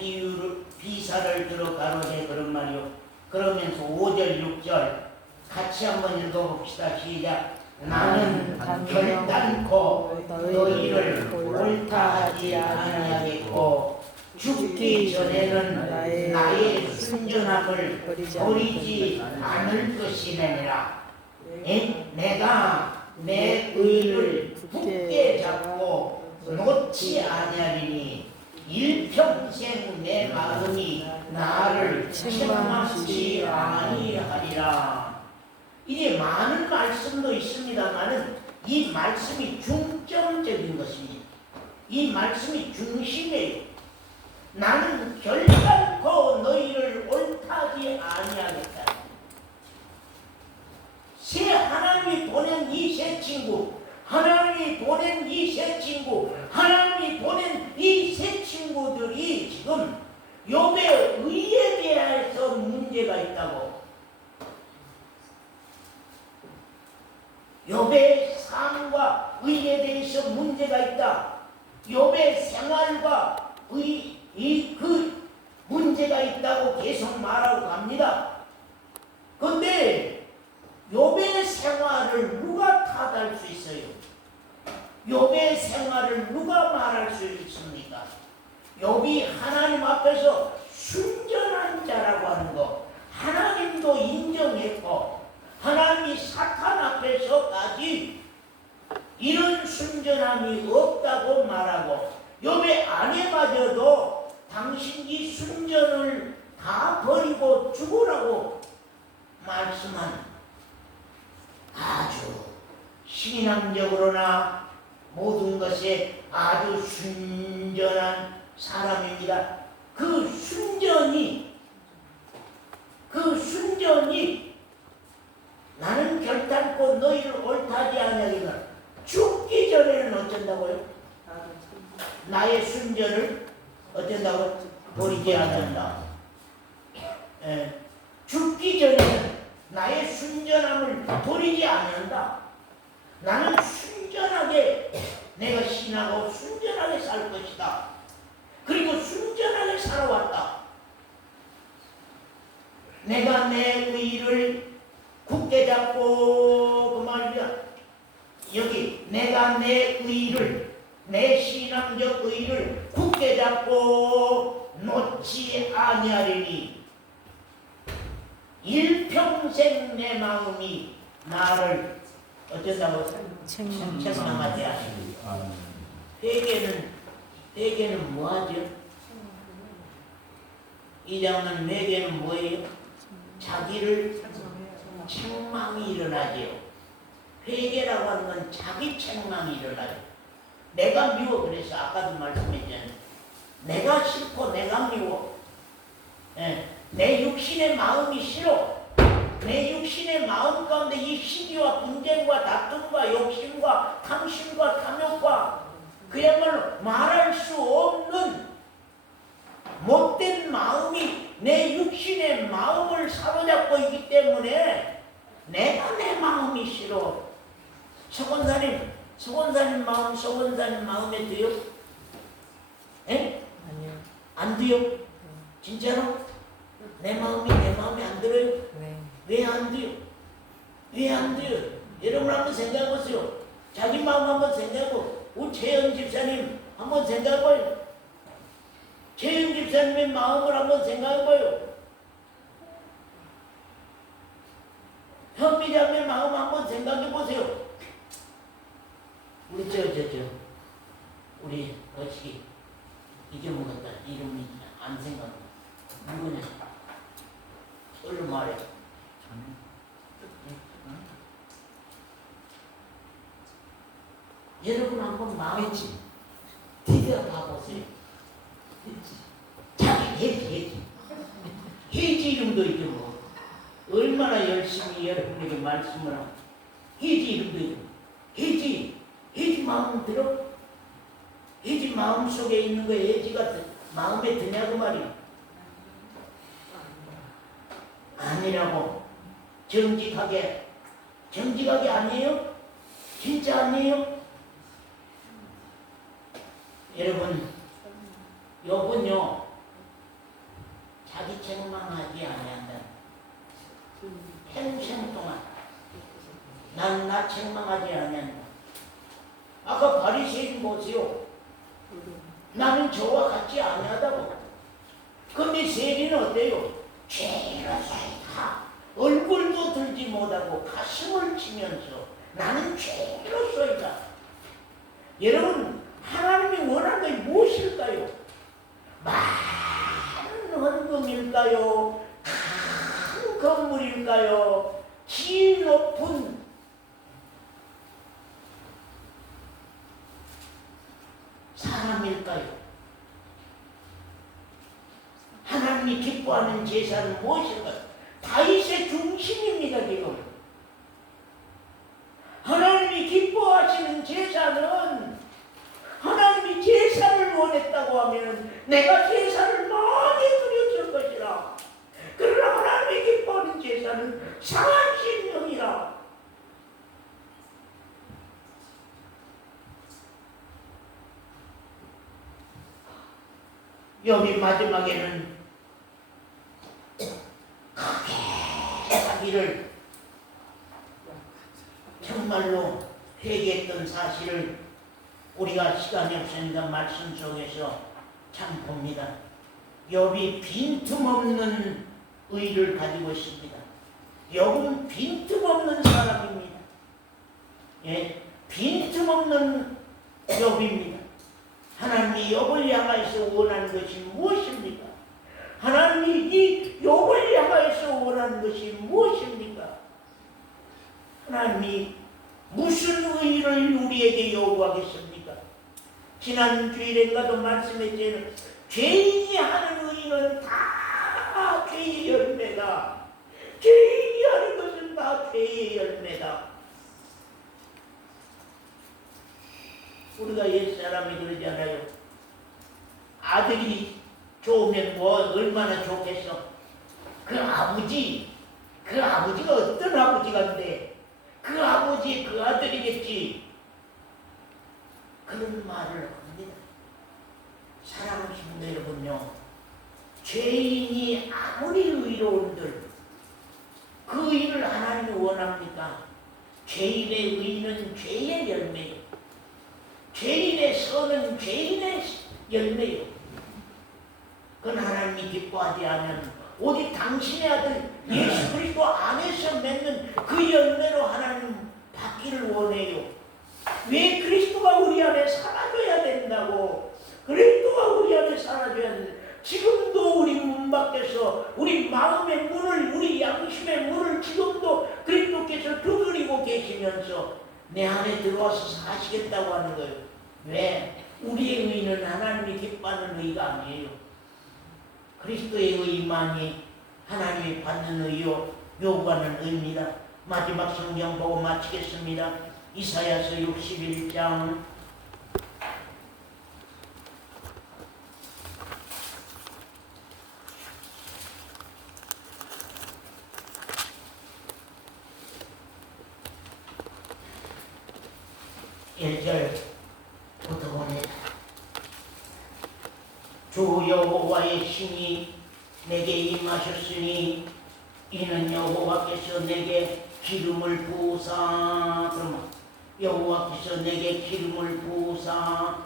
비사를 들어 가로되 그런 말이요. 그러면서 5절 6절 같이 한번 읽어봅시다. 시작. 나는 결단코 너희를 옳다 하지 아니하겠고 죽기 전에는 나의 순전함을 버리지 않을 것이니라. 내가 내 의를 굳게 잡고 놓지 아니하리니 일평생 내 마음이 나를 책망치 아니하리라. 이제 많은 말씀도 있습니다만은 이 말씀이 중점적인 것입니다. 이 말씀이 중심이에요. 나는 결단코 너희를 옳다지 아니하겠다. 새 하나님이 보낸 이 새 친구, 하나님이 보낸 이 새 친구, 하나님이 보낸 이 새 친구들이 지금 욥의 의에 대해서 문제가 있다고. 욥의 삶과 의에 대해서 문제가 있다. 욥의 생활과 그 문제가 있다고 계속 말하고 갑니다. 그런데 욥의 생활을 누가 탓할 수 있어요? 욥의 생활을 누가 말할 수 있습니까? 욥이 하나님 앞에서 순전한 자라고 하는 거 하나님도 인정했고 하나님이 사탄 앞에서까지 이런 순전함이 없다고 말하고 욥의 아내마저도 당신이 순전을 다 버리고 죽으라고 말씀한 아주 신앙적으로나 모든 것에 아주 순전한 사람입니다. 그 순전이 나는 결단코 너희를 옳다지 아니하리라. 죽기 전에는 어쩐다고요? 나의 순전을 어쩐다고? 버리지 않는다. 죽기 전에는 나의 순전함을 버리지 않는다. 나는 순전하게 내가 신하고 순전하게 살 것이다. 그리고 순전하게 살아왔다. 내가 내 의를 굳게 잡고 그 말이야. 여기 내가 내 의를 내 신앙적 의를 굳게 잡고 놓지 아니하리니 일평생 내 마음이 나를 어쩐다고 책망하지 않으니. 회개는 뭐하죠? 이 장은 회개는 뭐예요? 자기를 책망이 일어나죠. 회개라고 하는 건 자기 책망이 일어나요. 내가 미워. 그래서 아까도 말씀했잖아요. 내가 싫고 내가 미워. 예, 내 육신의 마음이 싫어. 내 육신의 마음 가운데 이 시기와 분쟁과 다툼과 욕심과 탐심과 탐욕과 그야말로 말할 수 없는 못된 마음이 내 육신의 마음을 사로잡고 있기 때문에 내가 내 마음이 싫어. 서건사님 마음 서건사님 마음에 드요? 에? 아니요. 안 드요? 진짜로? 내 마음이 안 들어요? 네. 왜 안 돼요? 왜 안 돼요? 여러분 한번 생각해보세요. 자기 마음 한번 생각해보고 우리 최영 집사님 한번 생각해봐요. 최영 집사님의 마음을 한번 생각해봐요. 현미자매의 마음 한번 생각해보세요. 우리 우리 거시기 잊어먹었다. 이름이 안 생각나. 누구냐? 얼른 말해. 여러분 한번 마음을 뒤져봐보세요. 자기 해지 이름도 있죠. 뭐. 얼마나 열심히 여러분에게 말씀을 하고 해지 이름도 있고 해지 마음 들어? 해지 마음 속에 있는 거 해지가 마음에 드냐고 말이야. 아니라고. 정직하게 아니에요? 진짜 아니에요? 여러분, 요분요 자기 책망하지 아니한다. 평생 동안 난 나 책망하지 아니한다. 아까 바리새인 보세요. 나는 저와 같지 아니하다고. 근데 세리는 어때요? 죄로소이다. 얼굴도 들지 못하고 가슴을 치면서 나는 죄로소이다. 여러분, 하나님이 원하는 것이 무엇일까요? 많은 헌금일까요? 큰 건물일까요? 질 높은 사람일까요? 하나님이 기뻐하는 제사는 무엇일까요? 다윗의 중심입니다. 지금 하나님이 기뻐하시는 제사는 하나님이 제사를 원했다고 하면 내가 제사를 많이 드렸을 것이라. 그러나 하나님이 기뻐하는 제사는 상한 심령이라. 여기 마지막에는 크게 자기를 정말로 회개했던 사실을 우리가 시간이 없으니까 말씀 속에서 참 봅니다. 욥이 빈틈없는 의를 가지고 있습니다. 욥은 빈틈없는 사람입니다. 예, 빈틈없는 욥입니다. 하나님이 욥을 향하여서 원하는 것이 무엇입니까? 하나님이 이 욥을 향하여서 원하는 것이 무엇입니까? 하나님이 무슨 의를 우리에게 요구하겠습니까? 지난 주일인가도 말씀했지만 죄인이 하는 의는 다 죄의 열매다. 죄인이 하는 것은 다 죄의 열매다. 우리가 옛사람이 그러잖아요. 아들이 좋으면 뭐 얼마나 좋겠어. 그 아버지가 어떤 아버지가인데 그 아버지 그 아들이겠지. 그런 말을 합니다. 사랑하는 성도 여러분요, 죄인이 아무리 의로운들 그 일을 하나님이 원합니까? 죄인의 의는 죄의 열매요. 죄인의 선은 죄인의 열매요. 그건 하나님이 기뻐하지 않으면 오직 당신의 아들 예수 그리스도 안에서 맺는 그 열매로 하나님 받기를 원해요. 왜 그리스도가 우리 안에 살아줘야 된다고? 그리스도가 우리 안에 살아줘야 된다. 지금도 우리 문 밖에서 우리 마음의 문을, 우리 양심의 문을 지금도 그리스도께서 두드리고 계시면서 내 안에 들어와서 사시겠다고 하는 거예요. 왜? 우리의 의는 하나님이 기뻐하는 의가 아니에요. 그리스도의 의만이 하나님이 받는 의요 요구하는 의입니다. 마지막 성경 보고 마치겠습니다. 이사야서 61장 1절부터 봅니다. 주 여호와의 신이 내게 임하셨으니 이는 여호와께서 내게 기름을 부으사, 그러면 여호와께서 내게 기름을 부으사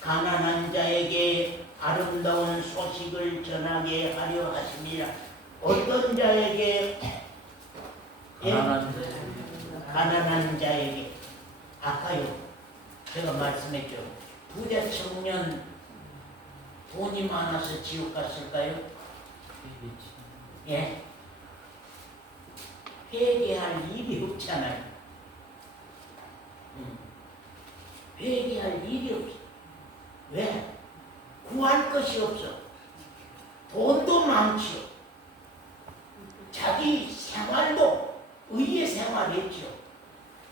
가난한 자에게 아름다운 소식을 전하게 하려 하십니다. 어떤 자에게? 가난한 자에게. 아까요 제가 말씀했죠. 부자 청년 돈이 많아서 지옥 갔을까요? 예? 회개할 일이 없잖아요. 회개할 일이 없어. 왜? 구할 것이 없어. 돈도 많죠. 자기 생활도 의의 생활했죠.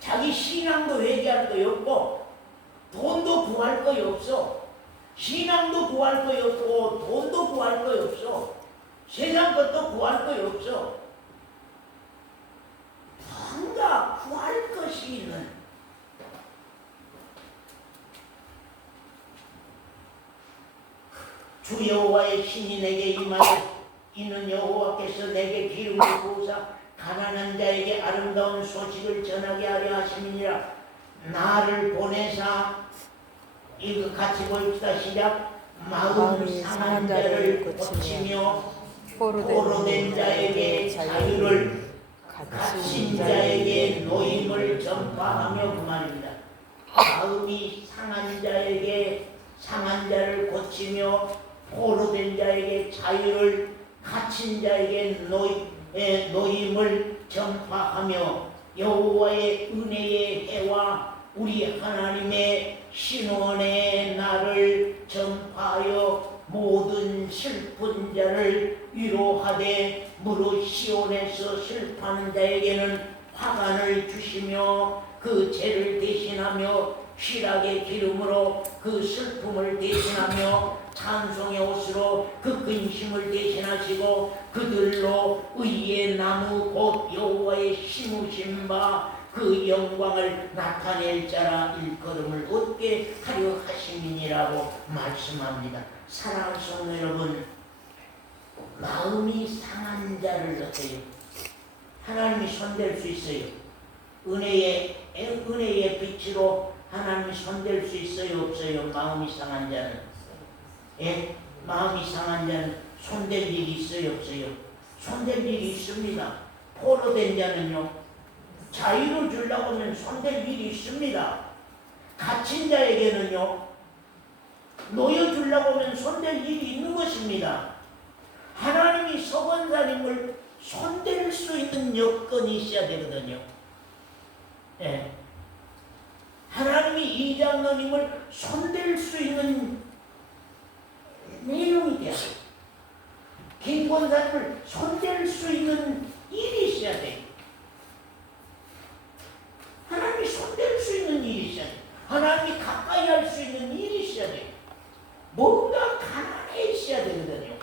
자기 신앙도 회개할 거 없고 돈도 구할 거 없어. 신앙도 구할 거 없고 돈도 구할 거 없어. 세상 것도 구할 거 없어. 뭔가 구할 것이 있는 주 여호와의 신이 내게 임하여 이는 여호와께서 내게 기름을 부으사 가난한 자에게 아름다운 소식을 전하게 하려 하심이니라. 나를 보내사, 이거 같이 봅시다. 시작. 마음 상한 자를 고치며 포로된 자에게 자유를, 갇힌 자에게 노임을 전파하며, 그 말입니다. 마음이 상한 자에게 상한 자를 고치며 포로된 자에게 자유를, 갇힌 자에게 노임을 전파하며 여호와의 은혜의 해와 우리 하나님의 신원의 날을 전파하여 모든 슬픈 자를 위로하되 무릇 시온에서 슬퍼하는 자에게는 화관을 주시며 그 죄를 대신하며 실학의 기름으로 그 슬픔을 대신하며 찬송의 옷으로 그 근심을 대신하시고 그들로 의의 나무 곧 여호와의 심으신 바 그 영광을 나타낼 자라 일컬음을 얻게 하려 하심이니라고 말씀합니다. 사랑하는 성도 여러분, 마음이 상한 자를 어때요? 하나님이 손댈 수 있어요. 은혜의 빛으로 하나님이 손댈 수 있어요, 없어요? 마음이 상한 자는. 예? 마음이 상한 자는 손댈 일이 있어요, 없어요? 손댈 일이 있습니다. 포로된 자는요, 자유를 주려고 하면 손댈 일이 있습니다. 갇힌 자에게는요, 놓여주려고 하면 손댈 일이 있는 것입니다. 하나님이 서건사님을 손댈 수 있는 여건이 있어야 되거든요. 예. 하나님이 이 장로님을 손댈 수 있는 내용이 돼야 돼요. 김 권사님을 손댈 수 있는 일이 있어야 돼요. 하나님이 손댈 수 있는 일이 있어야 돼요. 하나님이 가까이 할 수 있는 일이 있어야 돼요. 뭔가 가난해 있어야 되거든요.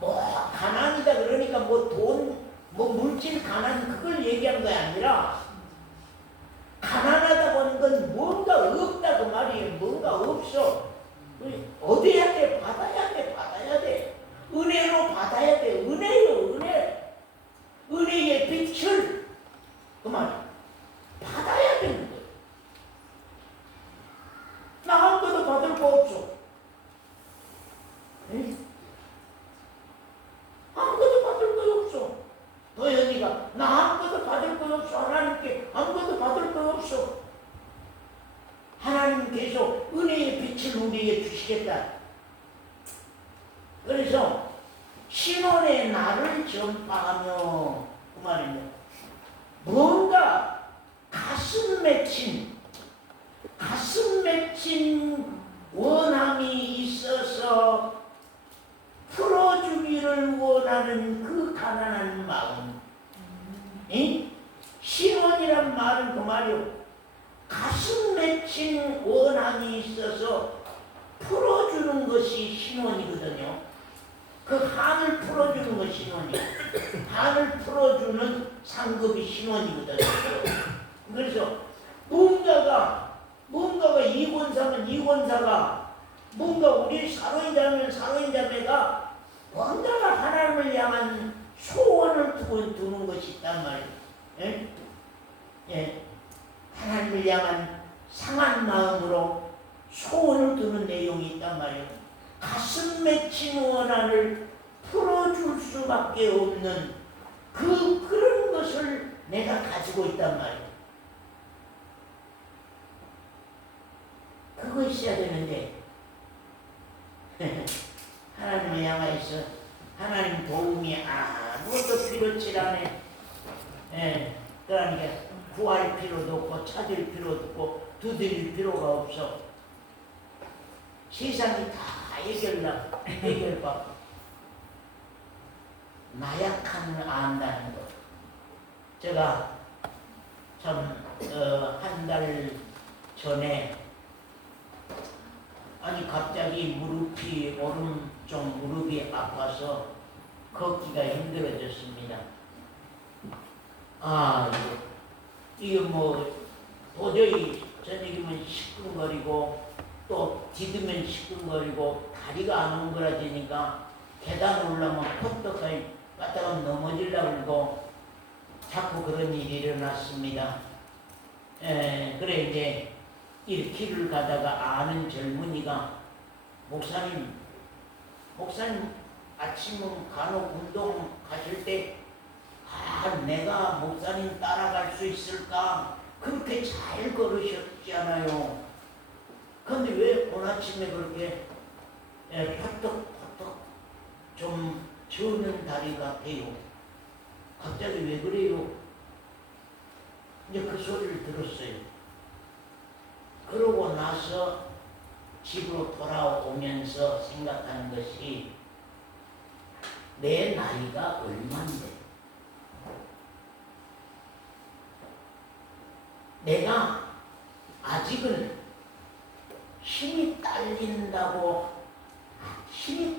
가난이다 그러니까 돈, 물질 가난 그걸 얘기한 게 아니라 가난하다고 하는 건 뭔가 없다 그 말이에요. 뭔가 없어. 얻어야 돼, 받아야 돼. 은혜로 받아야 돼. 은혜요, 은혜. 은혜의 빛을 그 말 받아야 되는 거예요. 나 아무것도 받을 거 없어. 네? 하시겠다. 그래서 신혼의 날을 전파하며 그 말입니다. 뭔가 가슴 맺힌 원함이 있어서 풀어주기를 원하는 그 가난한 마음. 신혼이란 말은 그 말이요. 가슴 맺힌 원함이 있어서 풀어주는 것이 신혼이거든요. 그 한을 풀어주는 것이 신혼이에요. 한을 풀어주는 상급이 신혼이거든요. 그래서 뭔가가 이권사면 이권사가, 뭔가 우리 사로인자면 사로인자매가 뭔가가 하나님을 향한 소원을 두는 것이 있단 말이에요. 예? 예. 하나님을 향한 상한 마음으로 소원을 두는 내용이 있단 말이에요. 가슴 맺힌 원한을 풀어줄 수밖에 없는 그런 것을 내가 가지고 있단 말이에요. 그거 있어야 되는데 하나님을 향하여서 하나님 도움이 아무것도 필요치 않네. 예, 그러니까 구할 필요도 없고 찾을 필요도 없고 두드릴 필요가 없어. 세상이 다 해결받고 나약함을 안다는 것. 제가 참 한 달 전에 갑자기 오른쪽 무릎이 아파서 걷기가 힘들어졌습니다. 이거 뭐 도저히 저녁이면 시큰거리고 또 디디면 시큰거리고 다리가 안 옹그라지니까 계단 올라면 퍼떡하니 갔다가 넘어지려고 그러고 자꾸 그런 일이 일어났습니다. 그래 이제 이 길을 가다가 아는 젊은이가 목사님 아침은 간혹 운동 가실 때 내가 목사님 따라갈 수 있을까? 그렇게 잘 걸으셨잖아요. 그런데 왜 오늘 아침에 그렇게 퍼떡퍼떡 좀 저는 다리 같아요? 갑자기 왜 그래요? 이제 그 소리를 들었어요. 그러고 나서 집으로 돌아오면서 생각하는 것이 내 나이가 얼마인데 내가 아직은 힘이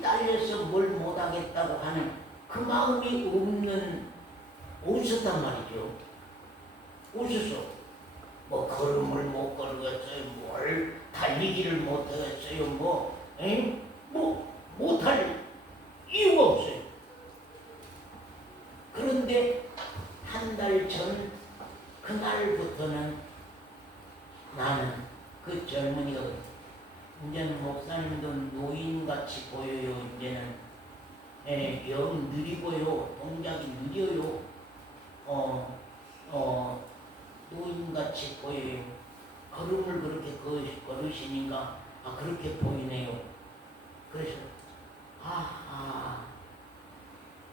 딸려서 뭘 못하겠다고 하는 그 마음이 없는 웃었단 말이죠. 웃었어. 뭐 걸음을 못 걸었어요. 뭘 달리기를 못하겠어요. 뭐 못할 이유가 없어요. 그런데 한 달 전 그날부터는 나는 그 젊은이가 이제는 목사님도 노인같이 보여요. 이제는 영 느리고요. 동작이 느려요. 노인같이 보여요. 걸음을 그렇게 걸으시니까 그렇게 보이네요. 그래서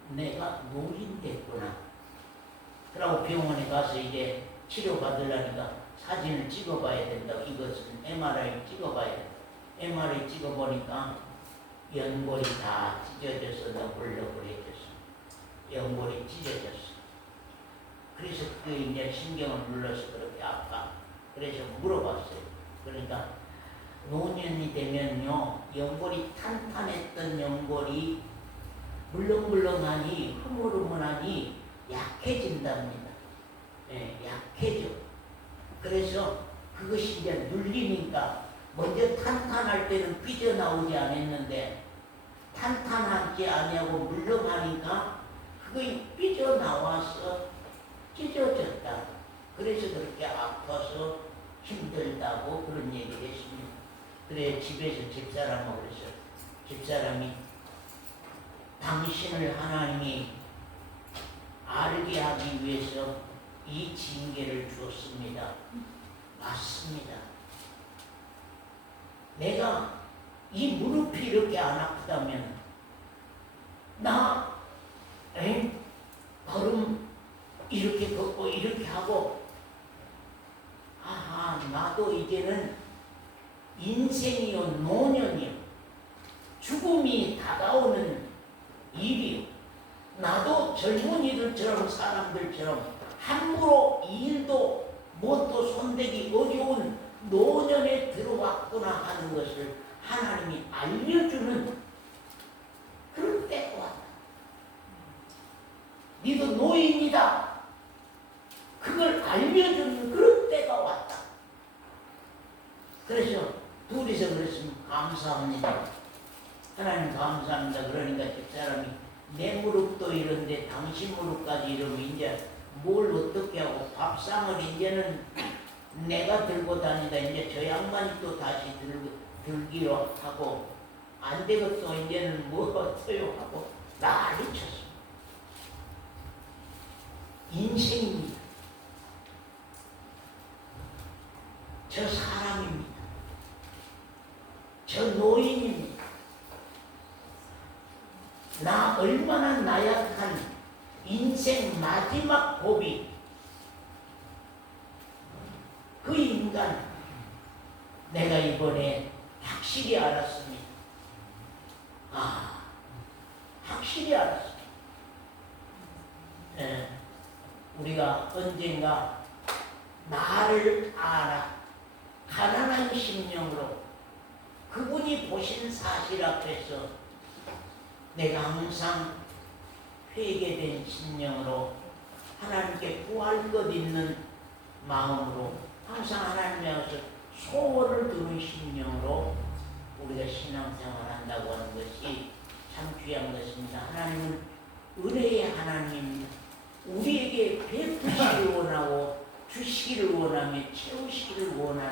내가 노인 됐구나. 그러고 병원에 가서 이제 치료받으려니까 사진을 찍어봐야 된다고. 이것은 MRI 찍어봐야 된다. MRI 찍어보니까 연골이 다 찢어져서 너블너블해졌어. 연골이 찢어졌어. 그래서 그게 이제 신경을 눌러서 그렇게 아파. 그래서 물어봤어요. 그러니까 노년이 되면요, 연골이 탄탄했던 연골이 물렁물렁하니 흐물흐물하니 약해진답니다. 약해져. 그래서 그것이 이제 눌리니까 먼저 탄탄할 때는 삐져나오지 않았는데 탄탄하지 아니하고 물렁하니까 그게 삐져나와서 찢어졌다. 그래서 그렇게 아파서 힘들다고 그런 얘기를 했습니다. 그래 집에서 집사람하고 그랬어요. 집사람이 당신을 하나님이 알게 하기 위해서 이 징계를 주었습니다. 맞습니다. 내가 이 무릎이 이렇게 안 아프다면 나 걸음 이렇게 걷고 이렇게 하고 나도 이제는 인생이요 노년이요 죽음이 다가오는 일이요 나도 젊은이들처럼 사람들처럼 함부로 일도 못도 손대기 어려운 노년에 들어왔구나 하는 것을 하나님이 알려주는 그런 때가 왔다. 니도 노인이다. 그걸 알려주는 그런 때가 왔다. 그래서 둘이서 그랬으면 감사합니다. 하나님 감사합니다. 그러니까 집사람이 내 무릎도 이런데 당신 무릎까지 이러면 이제 뭘 어떻게 하고 밥상을 이제는 내가 들고 다니다 이제 저 양반이 또 다시 들기로 하고 안 되겠어 이제는 뭐 어때요 하고 난리 쳤어. 인생입니다. 저 사람입니다. 저 노인입니다. 나 얼마나 나약한 인생 마지막 고비 그 인간 내가 이번에 확실히 알았습니다. 확실히 알았습니다. 우리가 언젠가 나를 알아 가난한 심령으로 그분이 보신 사실 앞에서 내가 항상 회개된 심령으로 하나님께 구할 것 있는 마음으로 항상 하나님에 와서 소원을 두는 심령으로 우리가 신앙생활을 한다고 하는 것이 참 귀한 것입니다. 하나님은 은혜의 하나님입니다. 우리에게 베푸시기를 원하고 주시기를 원하며 채우시기를 원하는